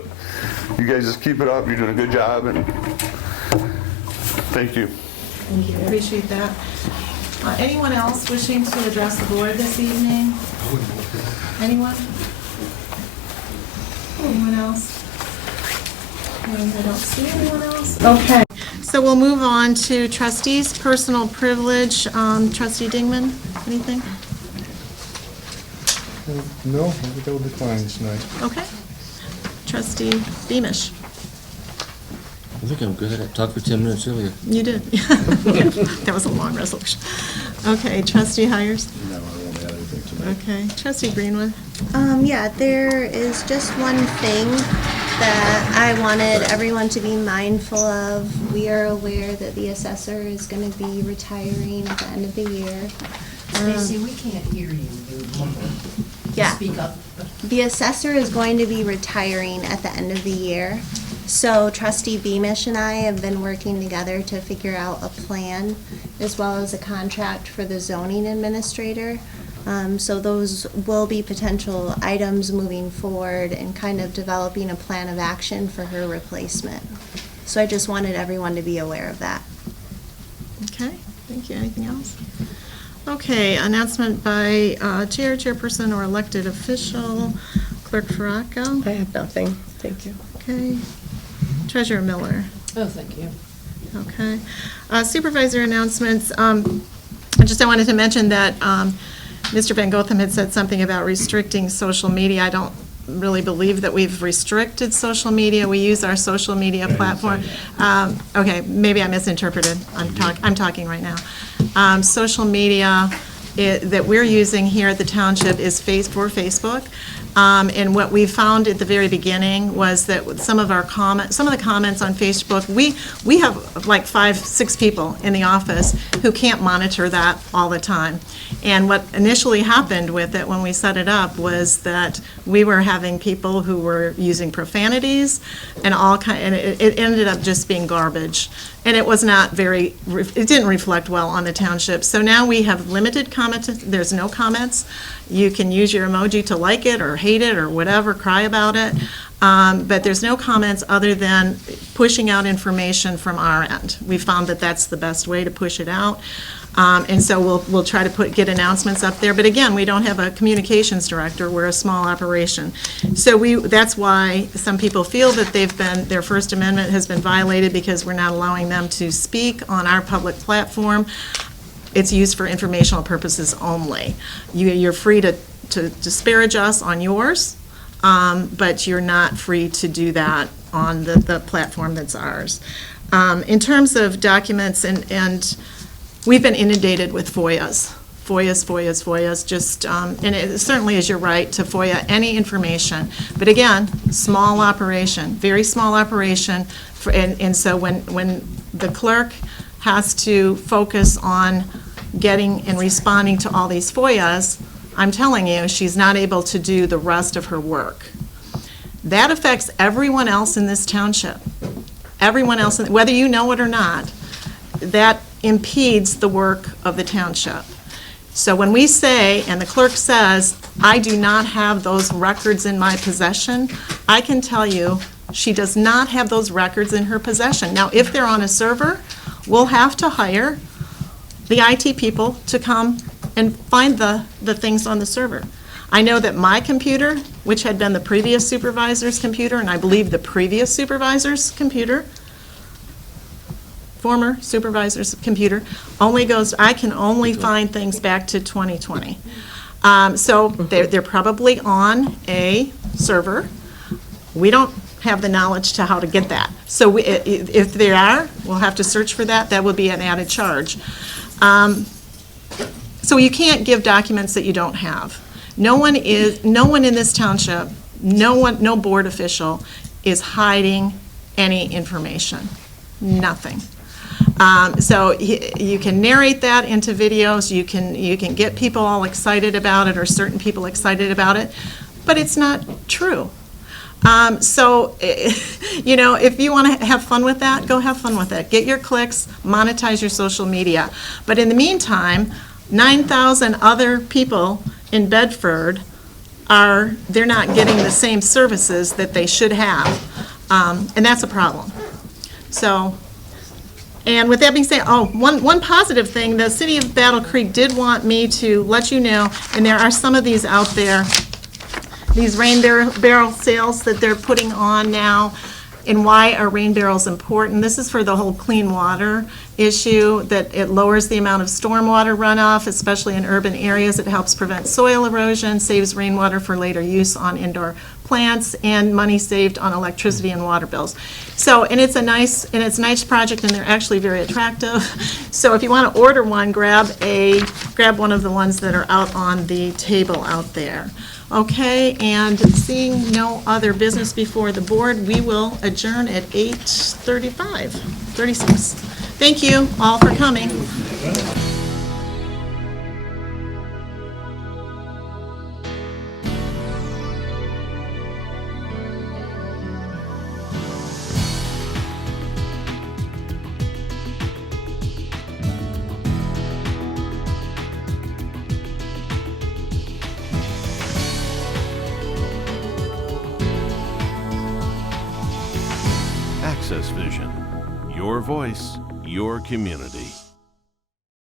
you guys just keep it up. You're doing a good job, and thank you. Thank you. Appreciate that. Anyone else wishing to address the board this evening? Anyone? Anyone else? I don't see anyone else. Okay. So we'll move on to trustees' personal privilege. Trustee Dingman, anything? No, I think I'll decline tonight. Okay. Trustee Beamish. I think I'm good. I talked for 10 minutes earlier. You did. That was a long resolution. Okay, Trustee Hires. No, I won't add anything tonight. Okay, Trustee Greenwood. Yeah, there is just one thing that I wanted everyone to be mindful of. We are aware that the assessor is going to be retiring at the end of the year. Stacy, we can't hear you. Yeah. Speak up. The assessor is going to be retiring at the end of the year. So Trustee Beamish and I have been working together to figure out a plan as well as a contract for the zoning administrator. So those will be potential items moving forward and kind of developing a plan of action for her replacement. So I just wanted everyone to be aware of that. Okay, thank you. Anything else? Okay, announcement by chair, chairperson, or elected official. Clerk Faracco. I have nothing. Thank you. Okay. Treasurer Miller. Oh, thank you. Okay. Supervisor announcements. I wanted to mention that Mr. Van Gotham had said something about restricting social media. I don't really believe that we've restricted social media. We use our social media platform. Okay, maybe I misinterpreted. I'm talking right now. Social media that we're using here at the township is for Facebook. And what we found at the very beginning was that some of the comments on Facebook, we have like 5-6 people in the office who can't monitor that all the time. And what initially happened with it when we set it up was that we were having people who were using profanities and it ended up just being garbage. And it was not it didn't reflect well on the township. So now we have limited comments. There's no comments. You can use your emoji to like it or hate it or whatever, cry about it. But there's no comments other than pushing out information from our end. We found that that's the best way to push it out. And so we'll try to get announcements up there. But again, we don't have a communications director. We're a small operation. So that's why some people feel that their First Amendment has been violated because we're not allowing them to speak on our public platform. It's used for informational purposes only. You're free to disparage us on yours, but you're not free to do that on the platform that's ours. In terms of documents, and we've been inundated with FOIAs, just, and it certainly is your right to FOIA any information. But again, small operation, very small operation, and so when the clerk has to focus on getting and responding to all these FOIAs, I'm telling you, she's not able to do the rest of her work. That affects everyone else in this township. Everyone else, whether you know it or not, that impedes the work of the township. So when we say, and the clerk says, I do not have those records in my possession, I can tell you she does not have those records in her possession. Now, if they're on a server, we'll have to hire the IT people to come and find the things on the server. I know that my computer, which had been the previous supervisor's computer, and I believe the previous supervisor's computer, former supervisor's computer, I can only find things back to 2020. So they're probably on a server. We don't have the knowledge to how to get that. So if they are, we'll have to search for that. That would be an added charge. So you can't give documents that you don't have. No one in this township, no board official is hiding any information. Nothing. So you can narrate that into videos. You can get people all excited about it, or certain people excited about it, but it's not true. So, if you want to have fun with that, go have fun with it. Get your clicks, monetize your social media. But in the meantime, 9,000 other people in Bedford they're not getting the same services that they should have. And that's a problem. So, and with that being said, one positive thing, the city of Battle Creek did want me to let you know, and there are some of these out there, these rain barrel sales that they're putting on now, and why are rain barrels important. This is for the whole clean water issue, that it lowers the amount of stormwater runoff, especially in urban areas. It helps prevent soil erosion, saves rainwater for later use on indoor plants, and money saved on electricity and water bills. So, and it's a nice project, and they're actually very attractive. So if you want to order one, grab one of the ones that are out on the table out there. Okay, and seeing no other business before the board, we will adjourn at 36. Thank you all for coming. Access Vision, your voice, your community.